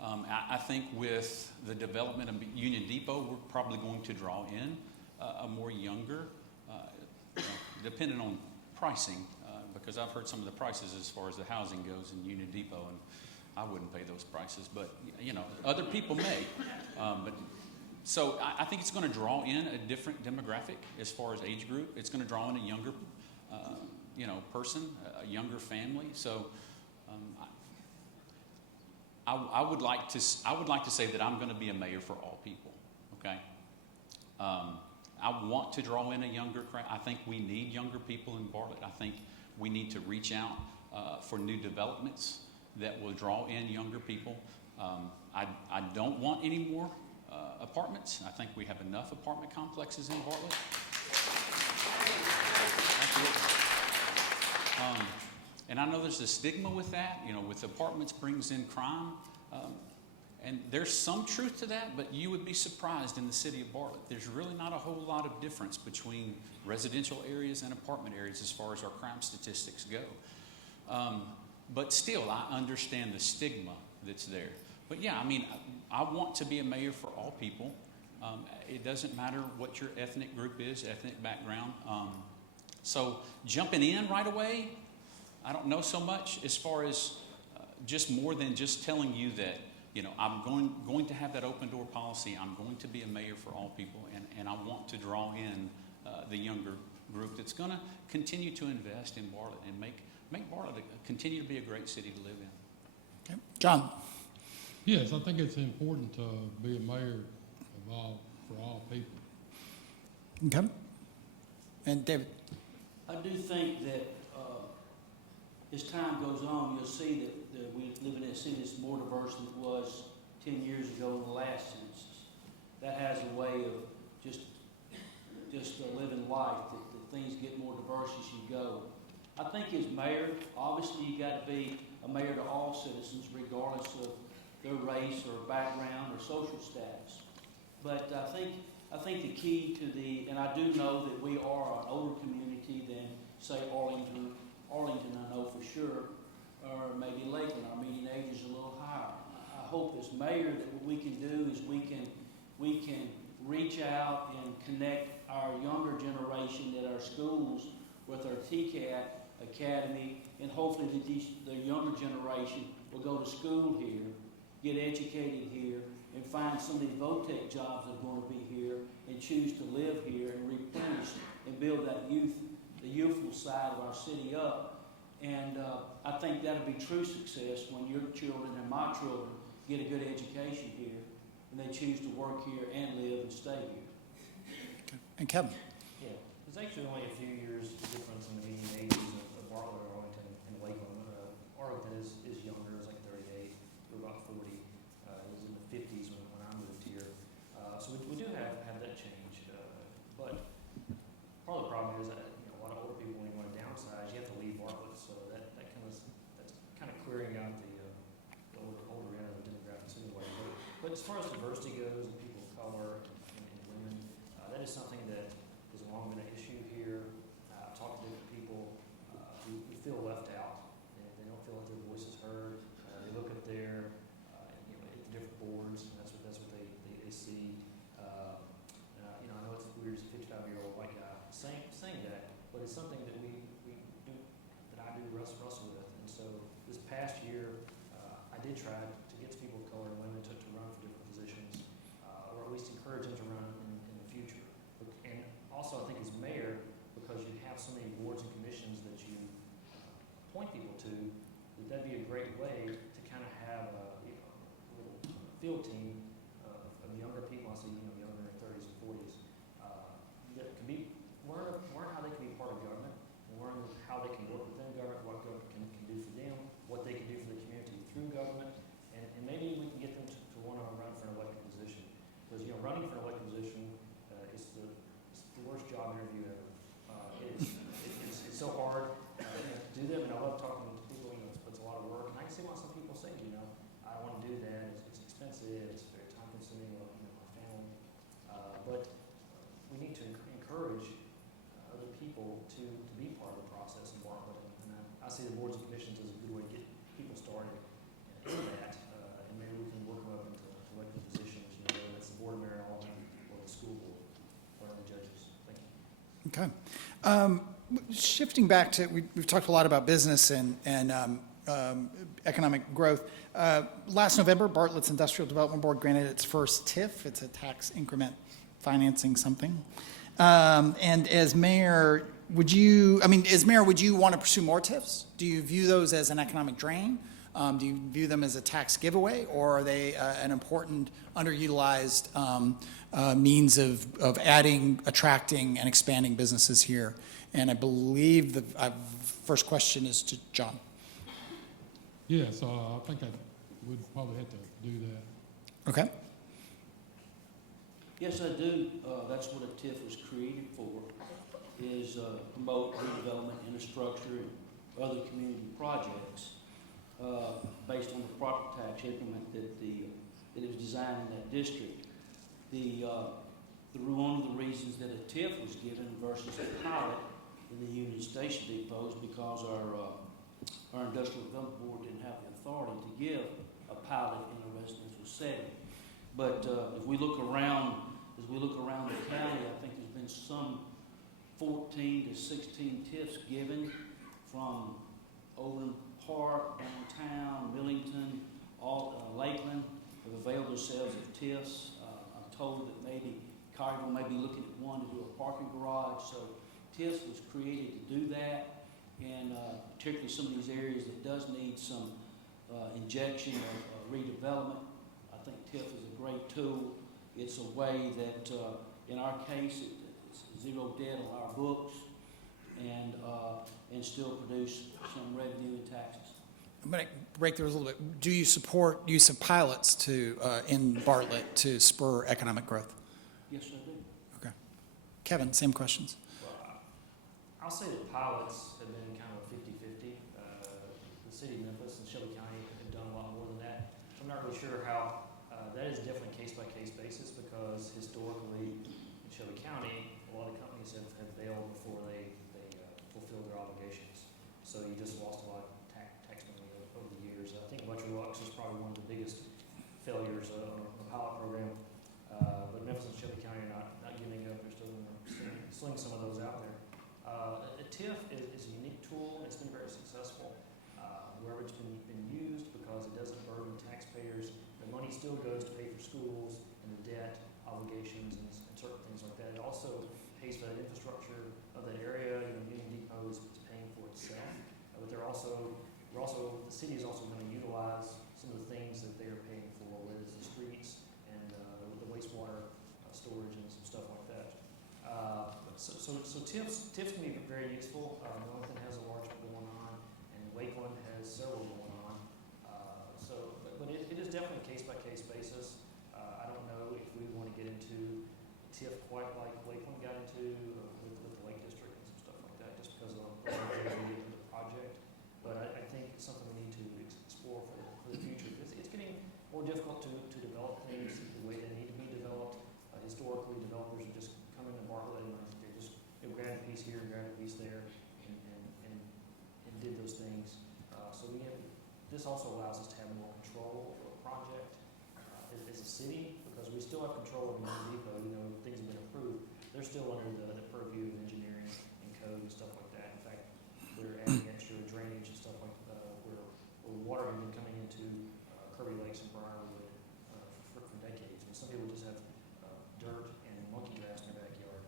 I think with the development of Union Depot, we're probably going to draw in a more younger, depending on pricing, because I've heard some of the prices as far as the housing goes in Union Depot, and I wouldn't pay those prices, but other people may. So I think it's going to draw in a different demographic as far as age group. It's going to draw in a younger, person, a younger family. So I would like to say that I'm going to be a mayor for all people. Okay. I want to draw in a younger crowd. I think we need younger people in Bartlett. I think we need to reach out for new developments that will draw in younger people. I don't want any more apartments. I think we have enough apartment complexes in Bartlett. And I know there's a stigma with that, with apartments brings in crime. And there's some truth to that, but you would be surprised in the city of Bartlett. There's really not a whole lot of difference between residential areas and apartment areas as far as our crime statistics go. But still, I understand the stigma that's there. But yeah, I want to be a mayor for all people. It doesn't matter what your ethnic group is, ethnic background. So jumping in right away, I don't know so much as far as just more than just telling you that, I'm going to have that open door policy. I'm going to be a mayor for all people, and I want to draw in the younger group that's going to continue to invest in Bartlett and make Bartlett continue to be a great city to live in. Okay. John. Yes, I think it's important to be a mayor for all people. Okay. And David. I do think that as time goes on, you'll see that we live in a city that's more diverse than it was 10 years ago in the last census. That has a way of just living life, that things get more diverse as you go. I think as mayor, obviously you got to be a mayor to all citizens, regardless of their race or background or social status. But I think the key to and I do know that we are an older community than, say, Arlington, I know for sure, or maybe Lakeland. Our median age is a little higher. I hope as mayor that what we can do is we can reach out and connect our younger generation at our schools with our TCAT Academy, and hopefully that the younger generation will go to school here, get educated here, and find some of these VOTEC jobs that are going to be here, and choose to live here and replenish and build that the youthful side of our city up. And I think that'll be true success when your children and my children get a good education here, and they choose to work here and live and stay here. Okay. And Kevin. Yeah, there's actually only a few years difference in the median ages of Bartlett, Arlington, and Lakeland. Arlington is younger, it's like 38. We're about 40. It was in the 50s when I moved here. So we do have that change. But part of the problem is that a lot of older people, when you want to downsize, you have to leave Bartlett. So that's kind of clearing out the older end of the demographics anyway. But as far as diversity goes, and people of color and women, that is something that has long been an issue here. I've talked to different people who feel left out. They don't feel like their voice is heard. They look up there at the different boards, and that's what they see. I know it's weird as a 55-year-old white guy saying that, but it's something that we do, that I do wrestle with. And so this past year, I did try to get people of color and women to run for different positions, or at least encourage them to run in the future. And also, I think as mayor, field team of younger people, I see, younger in their 30s and 40s, that can learn how they can be part of government, learn how they can work within government, what government can do for them, what they can do for the community through government, and maybe we can get them to want to run for an elected position. Because, running for an elected position is the worst job interview ever. It's so hard to do them, and I love talking to people. It's a lot of work, and I can see why some people say, I don't want to do that. It's expensive. It's very time consuming. My family, but we need to encourage other people to be part of the process in Bartlett, and I see the boards and commissions as a good way to get people started in that, and maybe we can work them up into elected positions. Whether that's the board of Mayoral or the school board or the judges. Thank you. Okay. Shifting back to, we've talked a lot about business and economic growth. Last November, Bartlett's Industrial Development Board granted its first TIF. It's a tax increment financing something. And as mayor, would you want to pursue more TIFs? Do you view those as an economic drain? Do you view them as a tax giveaway, or are they an important, underutilized means of adding, attracting, and expanding businesses here? And I believe the first question is to John. Yes, I think I would probably have to do that. Okay. Yes, I do. That's what a TIF was created for, is promote redevelopment, infrastructure, and other community projects based on the property tax increment that it was designed in that district. One of the reasons that a TIF was given versus a pilot in the Union Station depots because our Industrial Development Board didn't have the authority to give a pilot in a residential setting. But if we look around the county, I think there's been some 14 to 16 TIFs given from Overland Park, downtown, Millington, all Lakeland have availed themselves of TIFs. I'm told that maybe Collierville may be looking at one to do a parking garage. So TIFs was created to do that, and particularly some of these areas that does need some injection of redevelopment. I think TIF is a great tool. It's a way that, in our case, it's zero debt on our books, and still produce some revenue and taxes. I'm going to break there a little bit. Do you support use of pilots in Bartlett to spur economic growth? Yes, I do. Okay. Kevin, same questions. Well, I'll say that pilots have been kind of 50-50. The city of Memphis and Shelby County have done a lot more than that. I'm not really sure how, that is definitely case-by-case basis, because historically in Shelby County, a lot of companies have failed before they fulfill their obligations. So you just lost a lot of tax money over the years. I think Electrolux is probably one of the biggest failures on the pilot program. But Memphis and Shelby County are not giving up. They're still sling some of those out there. A TIF is a unique tool. It's been very successful wherever it's been used, because it doesn't burden taxpayers. The money still goes to pay for schools and the debt obligations and certain things like that. It also pays for the infrastructure of that area. Union Depot is paying for itself, but the city is also going to utilize some of the things that they are paying for, whether it's the streets and the wastewater storage and some stuff like that. So TIFs can be very useful. Millington has a large one going on, and Lakeland has several going on. But it is definitely a case-by-case basis. I don't know if we want to get into TIF quite like Lakeland got into with the Lake District and some stuff like that, just because of the project. But I think it's something we need to explore for the future. It's getting more difficult to develop things the way they need to be developed. Historically, developers would just come into Bartlett and they grab a piece here and grab a piece there and did those things. This also allows us to have more control over a project as a city, because we still have control of the depot. Things have been approved. They're still under the purview of engineering and code and stuff like that. In fact, they're adding extra drainage and stuff like where water had been coming into Kirby Lakes and Briarwood for decades. And some people just have dirt and monkey grass in their backyard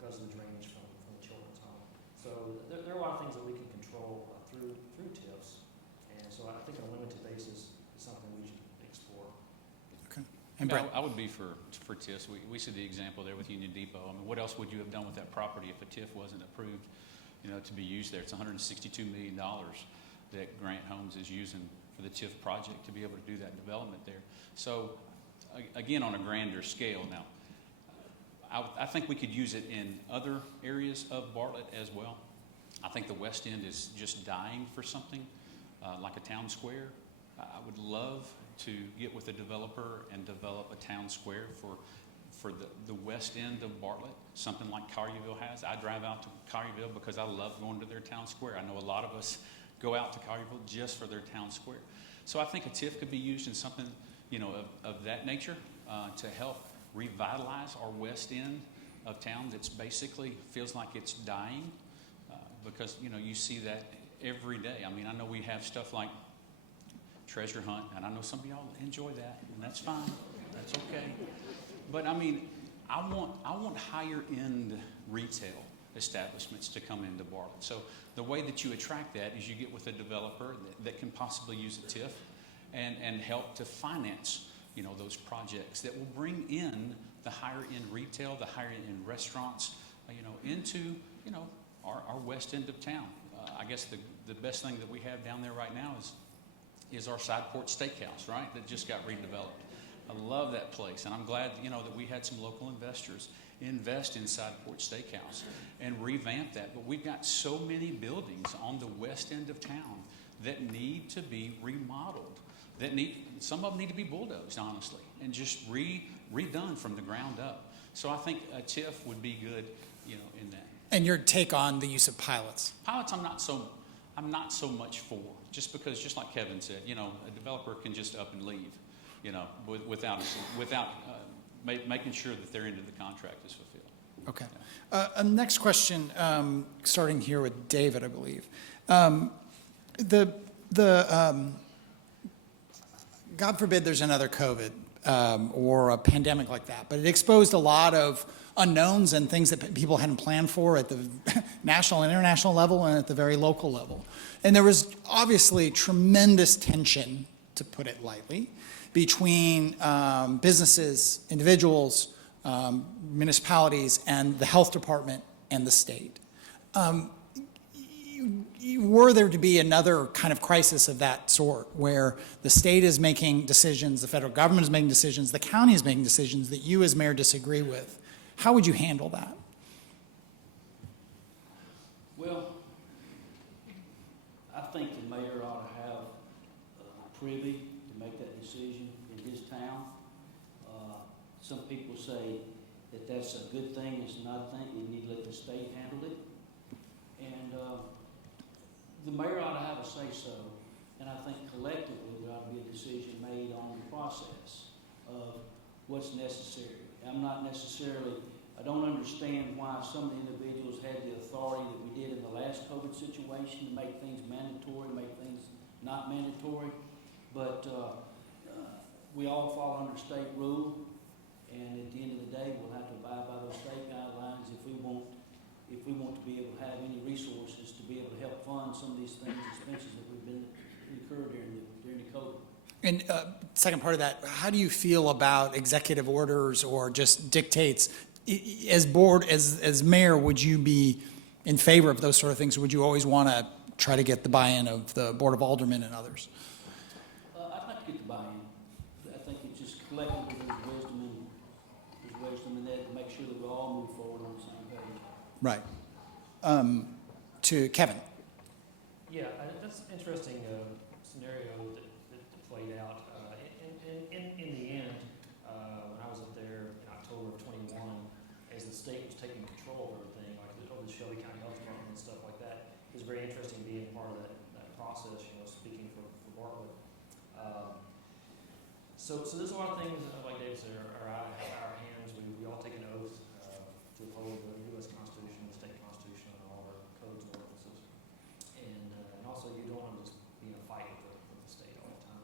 because of the drainage from the children's home. So there are a lot of things that we can control through TIFs. And so I think on a limited basis is something we should explore. And Yeah, Brett? I would be for TIFs. We see the example there with Union Depot. I mean, what else would you have done with that property if a TIF wasn't approved, to be used there? It's $162 million that Grant Homes is using for the TIF project to be able to do that development there. So, again, on a grander scale now, I think we could use it in other areas of Bartlett as well. I think the West End is just dying for something like a town square. I would love to get with a developer and develop a town square for the West End of Bartlett, something like Collierville has. I drive out to Collierville because I love going to their town square. I know a lot of us go out to Collierville just for their town square. So I think a TIF could be used in something, of that nature to help revitalize our West End of town that's basically feels like it's dying because, you see that every day. I mean, I know we have stuff like treasure hunt, and I know some of y'all enjoy that, and that's fine. That's okay. But I mean, I want higher end retail establishments to come into Bartlett. So the way that you attract that is you get with a developer that can possibly use a TIF and help to finance, those projects that will bring in the higher end retail, the higher end restaurants, into, our west end of town. I guess the best thing that we have down there right now is our Side Porch Steakhouse, right? That just got redeveloped. I love that place, and I'm glad, that we had some local investors invest in Side Porch Steakhouse and revamp that. But we've got so many buildings on the west end of town that need to be remodeled, some of them need to be bulldozed, honestly, and just redone from the ground up. So I think a TIF would be good, in that. And your take on the use of pilots? Pilots, I'm not so much for, just because, just like Kevin said, a developer can just up and leave, without making sure that their end of the contract is fulfilled. Okay. Next question, starting here with David, I believe. God forbid there's another COVID or a pandemic like that, but it exposed a lot of unknowns and things that people hadn't planned for at the national and international level and at the very local level. And there was obviously tremendous tension, to put it lightly, between businesses, individuals, municipalities, and the health department and the state. Were there to be another kind of crisis of that sort, where the state is making decisions, the federal government is making decisions, the county is making decisions that you as mayor disagree with, how would you handle that? Well, I think the mayor ought to have privy to make that decision in his town. Some people say that that's a good thing. It's not a thing. You need to let the state handle it. And the mayor ought to have a say-so. And I think collectively there ought to be a decision made on the process of what's necessary. I don't understand why some of the individuals had the authority that we did in the last COVID situation to make things mandatory, make things not mandatory. But we all fall under state rule, and at the end of the day, we'll have to abide by those state guidelines if we want to be able to have any resources to be able to help fund some of these things, expenses that we've been incurred during the COVID. And second part of that, how do you feel about executive orders or just dictates? As mayor, would you be in favor of those sort of things? Or would you always want to try to get the buy-in of the Board of Aldermen and others? I'd like to get the buy-in. I think it's just collectively there's wisdom in that to make sure that we all move forward on the same page. Right. To Kevin. Yeah, that's an interesting scenario that played out. In the end, when I was up there in October of 21, as the state was taking control of everything, like over the Shelby County Health Department and stuff like that, it was very interesting being part of that process, speaking for Bartlett. So there's a lot of things, like David said, are out of our hands. We all take an oath to uphold the U.S. Constitution, the state Constitution, and all our codes and ordinances. And also, you don't want to just be in a fight with the state all the time.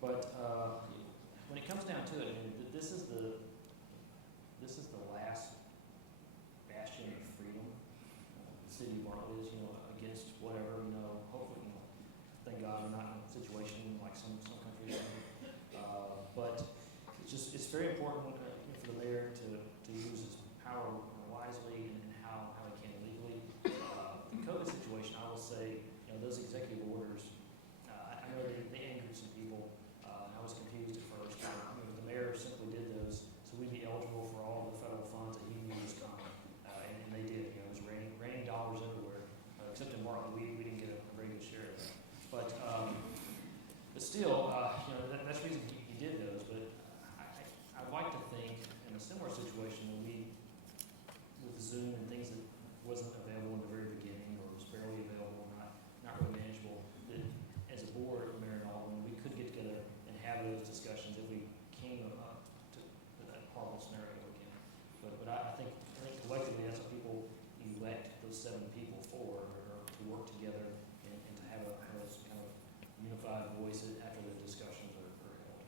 But when it comes down to it, I mean, this is the last bastion of freedom. The city of Bartlett is, against whatever, hopefully, thank God we're not in a situation like some countries are. But it's it's very important for the mayor to use his power wisely and how he can legally. The COVID situation, I will say, those executive orders, I know they angered some people. I was confused at first. The mayor simply did those so we'd be eligible for all the federal funds that he knew was coming, and they did. It was raining dollars everywhere, except in Bartlett. We didn't get a very good share of that. But still, that's the reason he did those. But I'd like to think in a similar situation when with Zoom and things that wasn't available in the very beginning or was barely available, not really manageable, that as a board, Mayor and Alderman, we could get together and have those discussions if we came up to that horrible scenario again. But I think collectively that's what people elect those 7 people for, or to work together and to have a kind of unified voice after the discussions are held.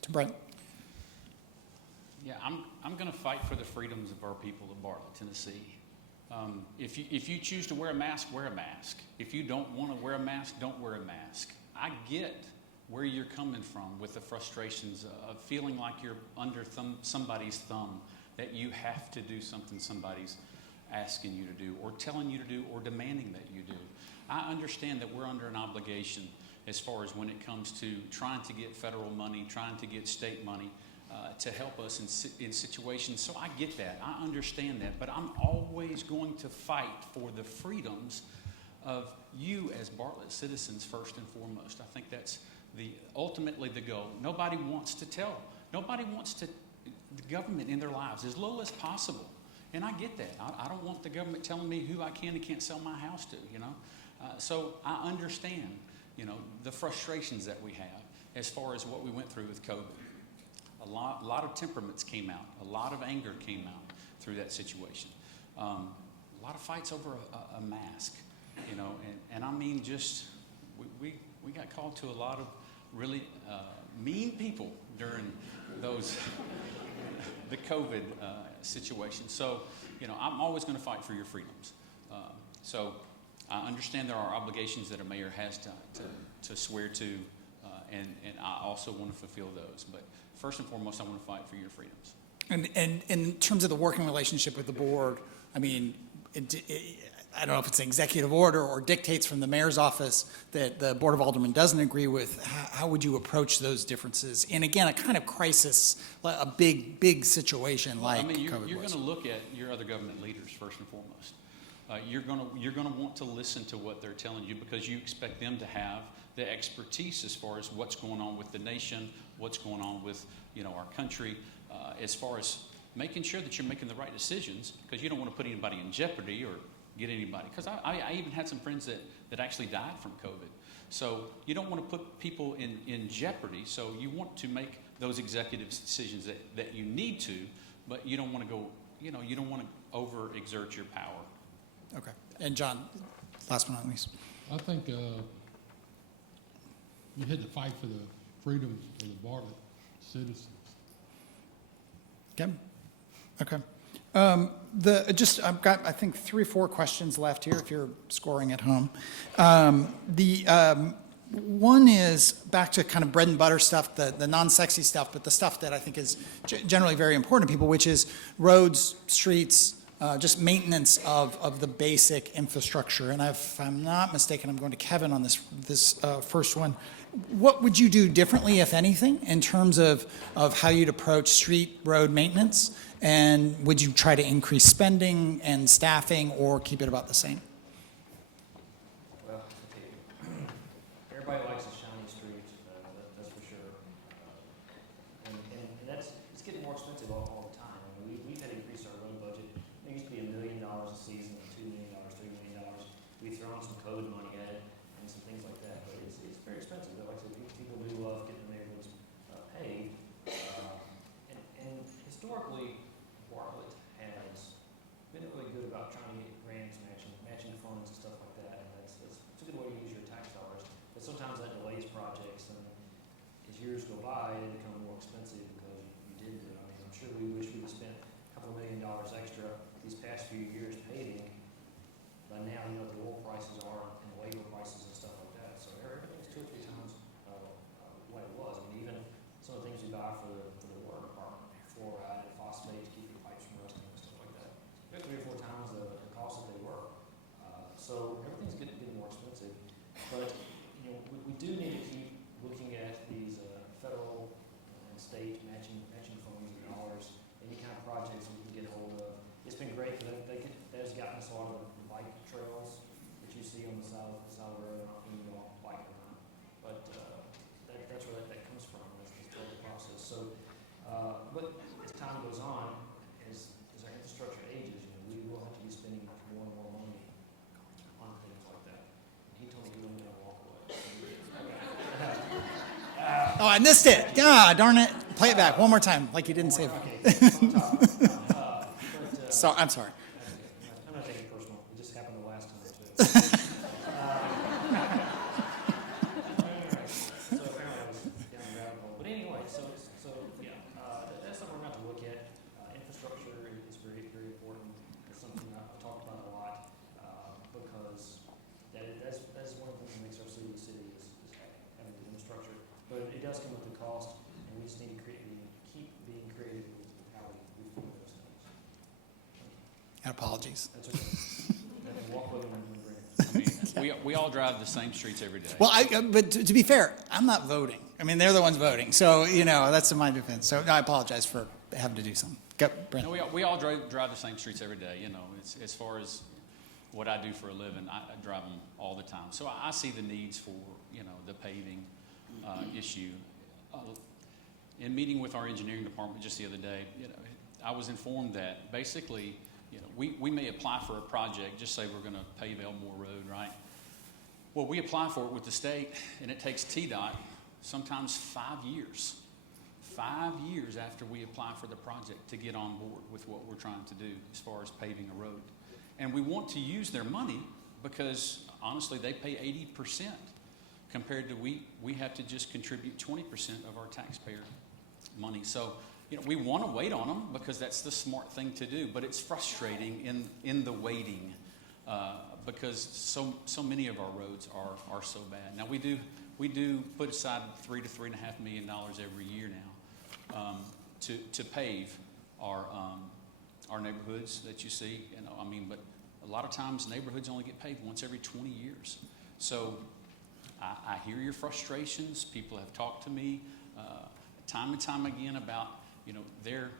To Brent. Yeah, I'm going to fight for the freedoms of our people of Bartlett, Tennessee. If you choose to wear a mask, wear a mask. If you don't want to wear a mask, don't wear a mask. I get where you're coming from with the frustrations of feeling like you're under somebody's thumb, that you have to do something somebody's asking you to do or telling you to do or demanding that you do. I understand that we're under an obligation as far as when it comes to trying to get federal money, trying to get state money, to help us in situations. So I get that. I understand that. But I'm always going to fight for the freedoms of you as Bartlett citizens first and foremost. I think that's ultimately the goal. Nobody wants the government in their lives as little as possible. And I get that. I don't want the government telling me who I can and can't sell my house to, So I understand, the frustrations that we have as far as what we went through with COVID. A lot of temperaments came out. A lot of anger came out through that situation. A lot of fights over a mask, and I mean we got called to a lot of really mean people during those the COVID situation. So, I'm always going to fight for your freedoms. So I understand there are obligations that a mayor has to swear to, and I also want to fulfill those. But first and foremost, I want to fight for your freedoms. And in terms of the working relationship with the board, I mean, I don't know if it's an executive order or dictates from the mayor's office that the Board of Aldermen doesn't agree with. How would you approach those differences? And again, a kind of crisis, a big situation like COVID you're going was. to look at your other government leaders first and foremost. You're going to want to listen to what they're telling you because you expect them to have the expertise as far as what's going on with the nation, what's going on with our country, as far as making sure that you're making the right decisions because you don't want to put anybody in jeopardy or get anybody. Because I even had some friends that actually died from COVID. So you don't want to put people in jeopardy. So you want to make those executive decisions that you need to, but you don't want to go, you don't want to overexert your power. Okay. And John, last but not least. I think you had to fight for the freedoms of the Bartlett citizens. Okay. I've got, I think, 3 or 4 questions left here if you're scoring at home. One is back to kind of bread and butter stuff, the non-sexy stuff, but the stuff that I think is generally very important to people, which is roads, streets, just maintenance of the basic infrastructure. And if I'm not mistaken, I'm going to Kevin on this first one. What would you do differently, if anything, in terms of how you'd approach street road maintenance? And would you try to increase spending and staffing or keep it about the same? Well, everybody likes a shiny street, that's for sure. And it's getting more expensive all the time. I mean, we've had to increase our road budget. It used to be $1 million a season, $2 million, $3 million. We've thrown some code money at it and some things like that, but it's very expensive. Like I said, people do love getting their neighborhoods paid. And historically, Bartlett has been really good about trying to get grants, matching funds and stuff like that. And it's a good way to use your tax dollars. But sometimes that delays projects, and as years go by, they become more expensive because you didn't do it. I mean, I'm sure we wish we'd spent a couple $1 million extra these past few years paving. But now, the oil prices are and the labor prices and stuff like that. So everything's 2 or 3 times what it was. I mean, even some of the things we buy for the So everything's getting more expensive. But, we do need to keep looking at these federal and state matching funds and dollars, any kind of projects we can get hold of. It's been great because that has gotten us a lot of the bike trails that you see on the side of the road. I don't know if you all bike or not, but that's where that comes from. That's the process. So, but as time goes on, as our infrastructure ages, we will have to be spending more and more money on things like that. And he told me he wasn't going to walk away. Oh, I missed it. God darn it. Play it back one more time, like you didn't say it. So, I'm sorry. I'm not taking it personal. It just happened the last time or two. So apparently I was down the rabbit hole. But anyway, so yeah, that's something we're going to have to look at. Infrastructure is very, very important. It's something I've talked about a lot because that's one of the things that makes our city a city is having good infrastructure. But it does come with the cost, and we just need to keep being creative with how we fund those things. Apologies. That's okay. And walk with them when we're in. We all drive the same streets every day. Well, but to be fair, I'm not voting. I mean, they're the ones voting. So, that's in my defense. So I apologize for having to do something. Go, Brent. No, we all drive the same streets every day. It's, as far as what I do for a living, I drive them all the time. So I see the needs for, the paving issue. In meeting with our engineering department just the other day, I was informed that basically, we may apply for a project, just say we're going to pave Elmore Road, right? Well, we apply for it with the state, and it takes TDOT sometimes 5 years. 5 years after we apply for the project to get on board with what we're trying to do as far as paving a road. And we want to use their money because, honestly, they pay 80% compared to we have to just contribute 20% of our taxpayer money. So, we want to wait on them because that's the smart thing to do, but it's frustrating in the waiting because so many of our roads are so bad. Now, we do put aside $3 to $3.5 million every year now to pave our neighborhoods that you see. But a lot of times neighborhoods only get paved once every 20 years. So I hear your frustrations. People have talked to me time and time again about their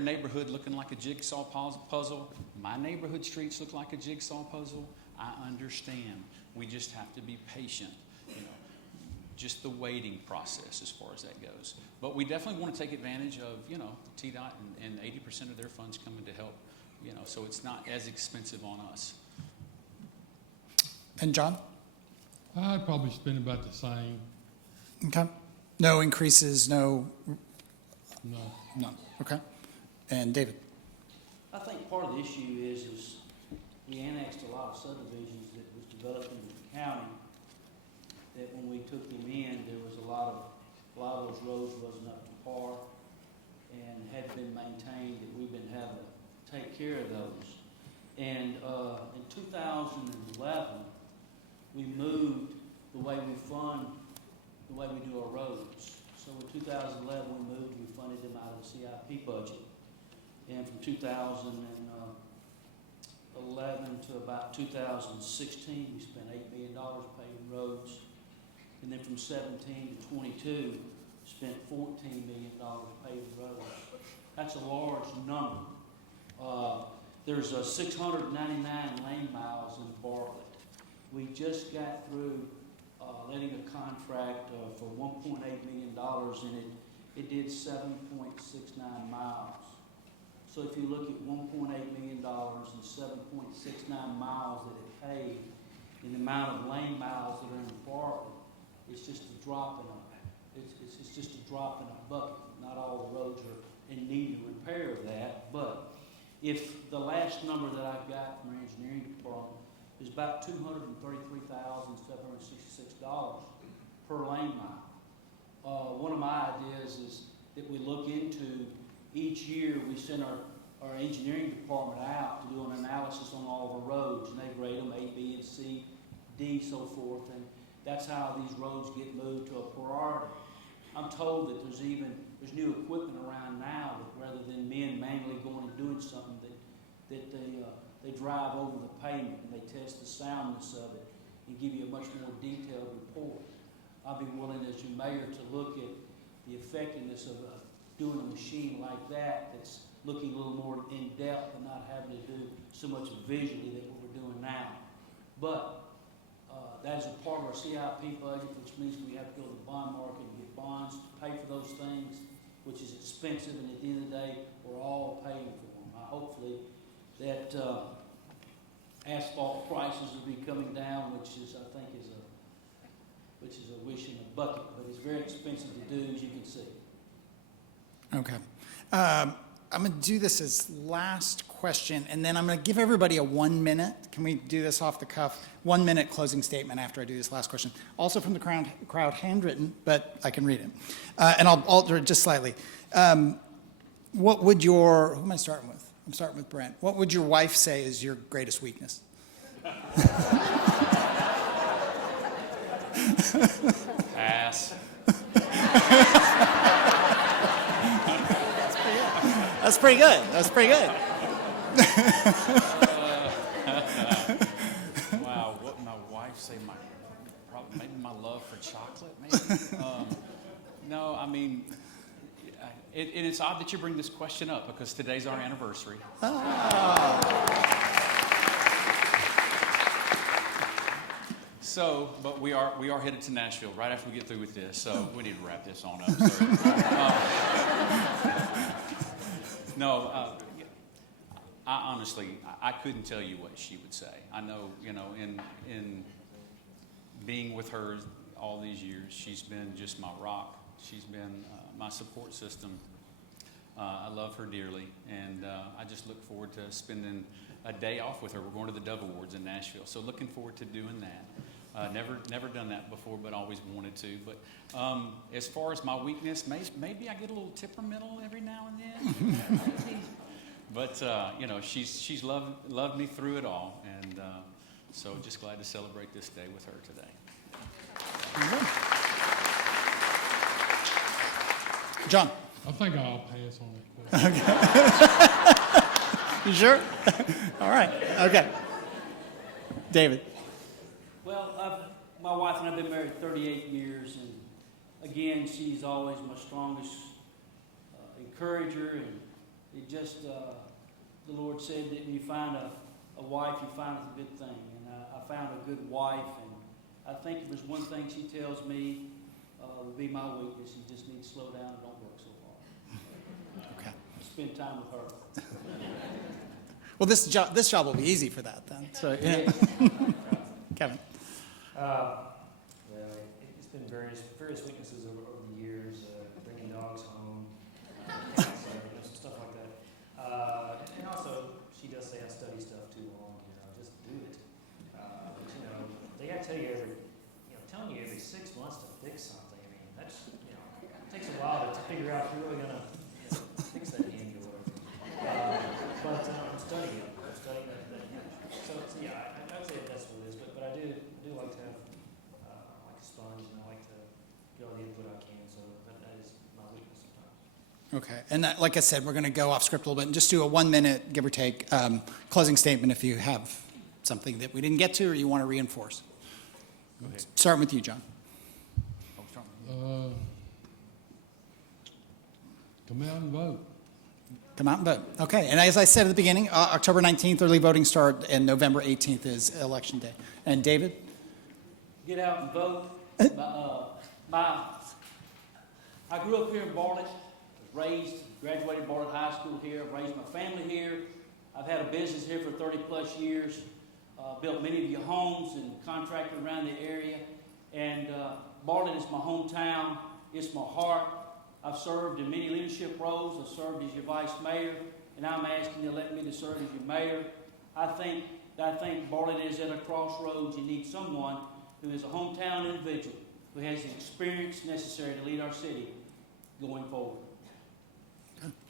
neighborhood looking like a jigsaw puzzle. My neighborhood streets look like a jigsaw puzzle. I understand. We just have to be patient. Just the waiting process as far as that goes. But we definitely want to take advantage of TDOT and 80% of their funds coming to help. So it's not as expensive on us. And John? I'd probably spend about the same. Okay. No increases, no. No. Okay. And David? I think part of the issue is we annexed a lot of subdivisions that was developed in the county, that when we took them in, there was a lot of those roads wasn't up to par and had been maintained, that we've been having to take care of those. And in 2011, we moved the way we fund, the way we do our roads. So in 2011, we funded them out of the CIP budget. And from 2011 to about 2016, we spent $8 million paving roads. And then from 17 to 22, spent $14 million paving roads. That's a large number. There's 699 lane miles in Bartlett. We just got through letting a contract for $1.8 million, and it did 7.69 miles. So if you look at $1.8 million and 7.69 miles that it paid, and the amount of lane miles that are in Bartlett, it's just a drop in it's just a drop in a bucket. Not all the roads are in need of repair of that, but if the last number that I've got from our engineering department is about $233,766 per lane mile. One of my ideas is that we look into each year we send our engineering department out to do an analysis on all the roads, and they grade them A, B, and C, D, so forth, and that's how these roads get moved to a priority. I'm told that there's new equipment around now that rather than men manually going and doing something, that they drive over the pavement and they test the soundness of it and give you a much more detailed report. I'll be willing as your mayor to look at the effectiveness of doing a machine like that that's looking a little more in depth and not having to do so much visually than what we're doing now. But that is a part of our CIP budget, which means we have to go to the bond market and get bonds to pay for those things, which is expensive, and at the end of the day, we're all paying for them. Hopefully that asphalt prices will be coming down, which is, I think, is a wish in a bucket, but it's very expensive to do, as you can see. Okay. I'm going to do this as last question, and then I'm going to give everybody a 1 minute. Can we do this off the cuff? 1 minute closing statement after I do this last question. Also from the crowd, handwritten, but I can read it. And I'll alter it just slightly. What would who am I starting with? I'm starting with Brent. What would your wife say is your greatest weakness? Pass. That's pretty good. That's pretty good. Wow, what my wife say? Maybe my love for chocolate. Maybe. No, I mean, it's odd that you bring this question up because today's our anniversary. So, but we are headed to Nashville right after we get through with this. So we need to wrap this on up. No, I honestly, I couldn't tell you what she would say. I know, in being with her all these years, she's been just my rock. She's been my support system. I love her dearly, and I just look forward to spending a day off with her. We're going to the Dove Awards in Nashville, so looking forward to doing that. Never done that before, but always wanted to. But as far as my weakness, maybe I get a little temperamental every now and then. But she's loved me through it all, and so just glad to celebrate this day with her today. John. I think I'll pass on that question. You sure? All right. Okay. David. Well, my wife and I have been married 38 years, and again, she's always my strongest encourager, and it just, the Lord said that when you find a wife, you find a good thing, and I found a good wife, and I think if there's one thing she tells me would be my weakness, you just need to slow down and don't work so hard. Okay. Spend time with her. Well, this job will be easy for that then. So, yeah. Kevin. Well, it's been various weaknesses over the years, bringing dogs home, stuff like that. And also, she does say I study stuff too long. Just do it. They got to tell you telling you every 6 months to fix something. I mean, that's it takes a while to figure out if you're really gonna fix that hand or whatever. But I'm studying it. So yeah, I'd say that's what it is. But I do like to have like a sponge, and I like to get all the input I can. So that is my weakness sometimes. Okay. And like I said, we're going to go off script a little bit and just do a 1 minute, give or take, closing statement if you have something that we didn't get to or you want to reinforce. Go ahead. Starting with you, John. Come out and vote. Come out and vote. Okay. And as I said at the beginning, October 19th, early voting start, and November 18th is Election Day. And David? Get out and vote. I grew up here in Bartlett, graduated Bartlett High School here, raised my family here. I've had a business here for 30 plus years, built many of your homes and contracted around the area. And Bartlett is my hometown, it's my heart. I've served in many leadership roles. I've served as your vice mayor, and I'm asking you to let me to serve as your mayor. I think Bartlett is at a crossroads. You need someone who is a hometown individual, who has the experience necessary to lead our city going forward.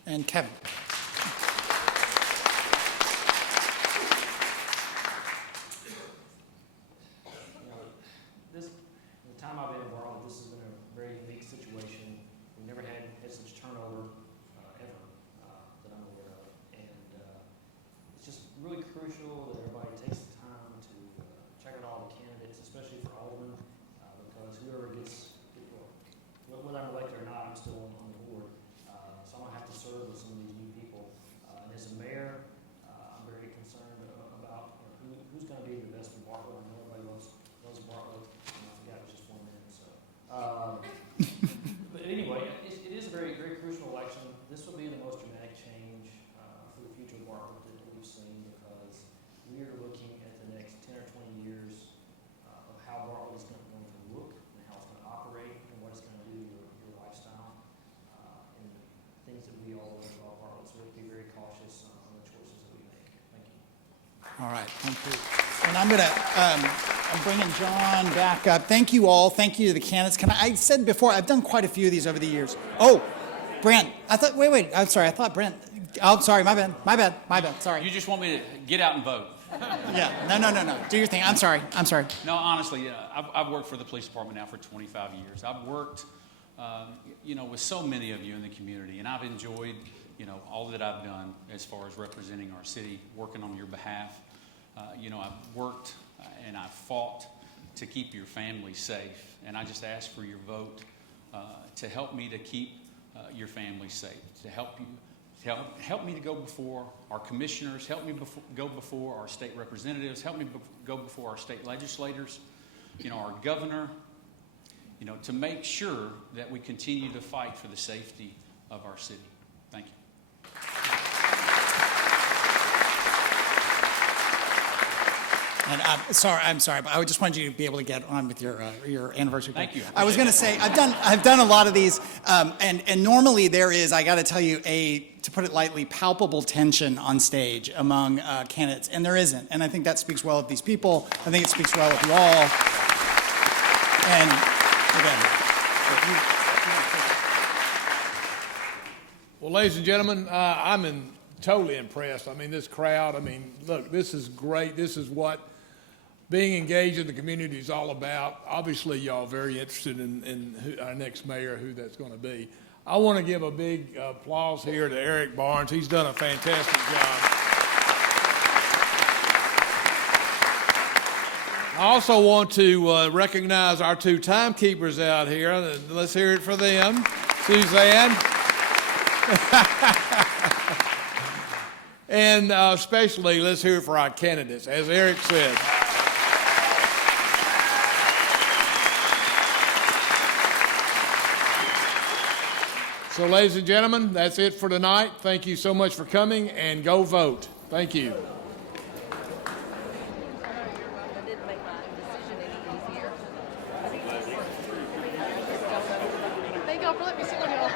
And Kevin. The time I've been in Bartlett, this has been a very unique situation. We've never had such turnover ever that I'm aware of, and it's just really crucial cautious on the choices that we make. Thank you. All right, thank you. And I'm bringing John back up. Thank you all. Thank you to the candidates. I said before, I've done quite a few of these over the years. Oh, Brent, wait, I'm sorry. I thought Brent, oh, sorry, my bad, sorry. You just want me to get out and vote? Yeah, no. Do your thing. I'm sorry. No, honestly, I've worked for the police department now for 25 years. I've worked, with so many of you in the community, and I've enjoyed, all that I've done as far as representing our city, working on your behalf. I've worked and I've fought to keep your family safe, and I just ask for your vote to help me to keep your family safe, to help me to go before our commissioners, help me go before our state representatives, help me go before our state legislators, our governor, to make sure that we continue to fight for the safety of our city. Thank you. And I'm sorry, but I just wanted you to be able to get on with your anniversary. Thank you. I was going to say I've done a lot of these, and normally there is, I got to tell you, to put it lightly, palpable tension on stage among candidates, and there isn't. And I think that speaks well of these people. I think it speaks well of you all. And again. Well, ladies and gentlemen, I'm totally impressed. I mean, this crowd, look, this is great. This is what being engaged in the community is all about. Obviously, y'all very interested in who, our next mayor, who that's going to be. I want to give a big applause here to Eric Barnes. He's done a fantastic job. I also want to recognize our two timekeepers out here. Let's hear it for them. Suzanne. And especially, let's hear it for our candidates, as Eric said. So, ladies and gentlemen, that's it for tonight. Thank you so much for coming, and go vote. Thank you. Thank y'all for letting me sit on y'all.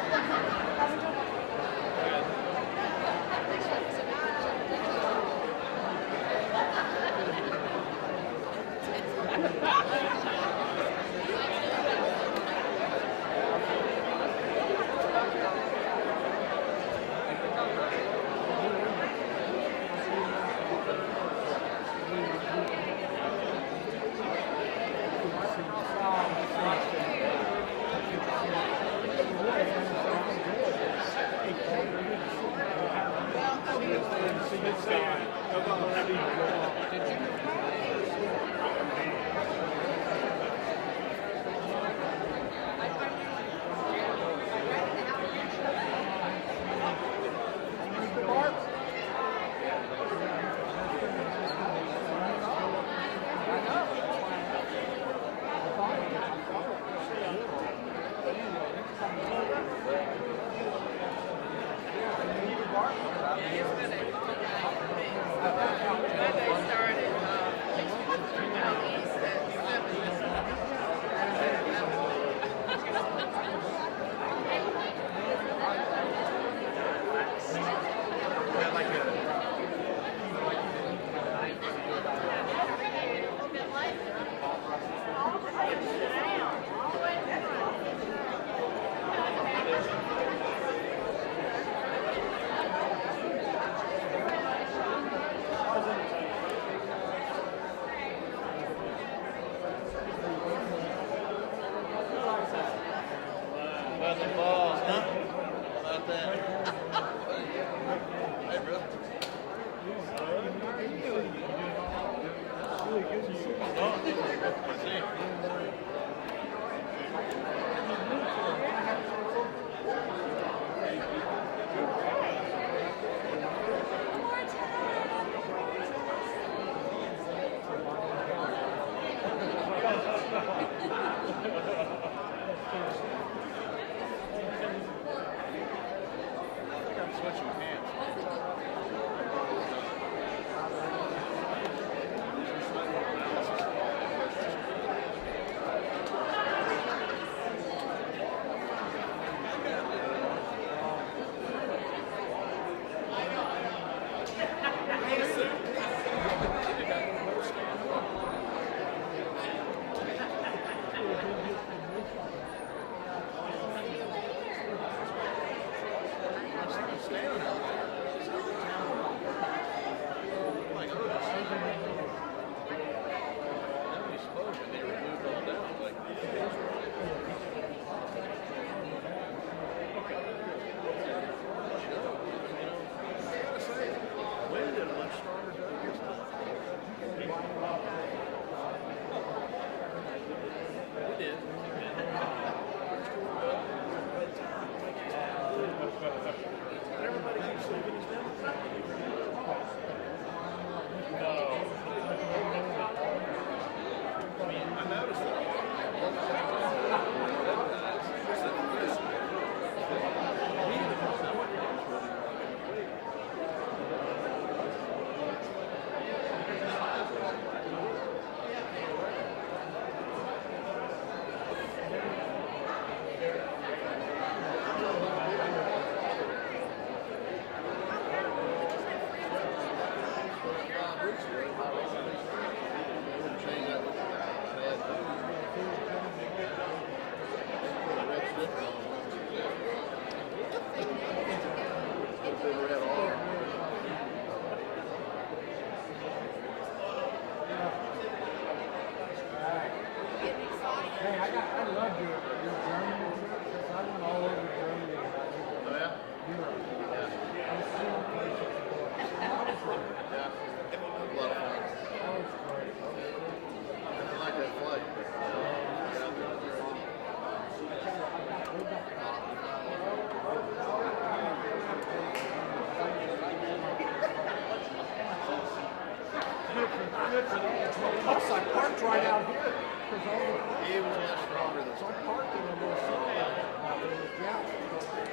it's right out here. Because all the it was much stronger than some parking in this yeah.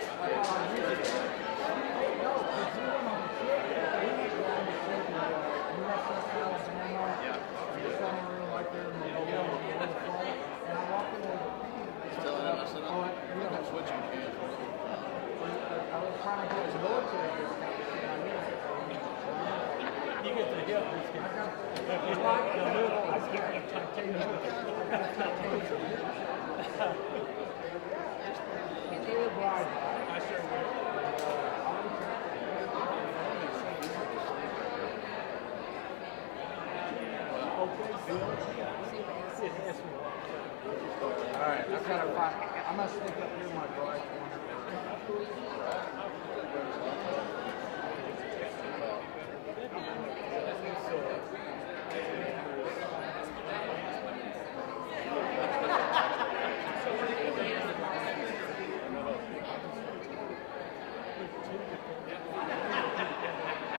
I thought I used it. No, because you went on the trip. We went down to New Mexico, Alabama. Yeah. The summer room right there in the middle of Florida. And I walked in there. Telling him, I said, I'm switching cans. I was trying to get his military discount. You get the hip discount. If you like the little, I got a titanium. I sure will. All right, I'm gonna sneak up here, my bride.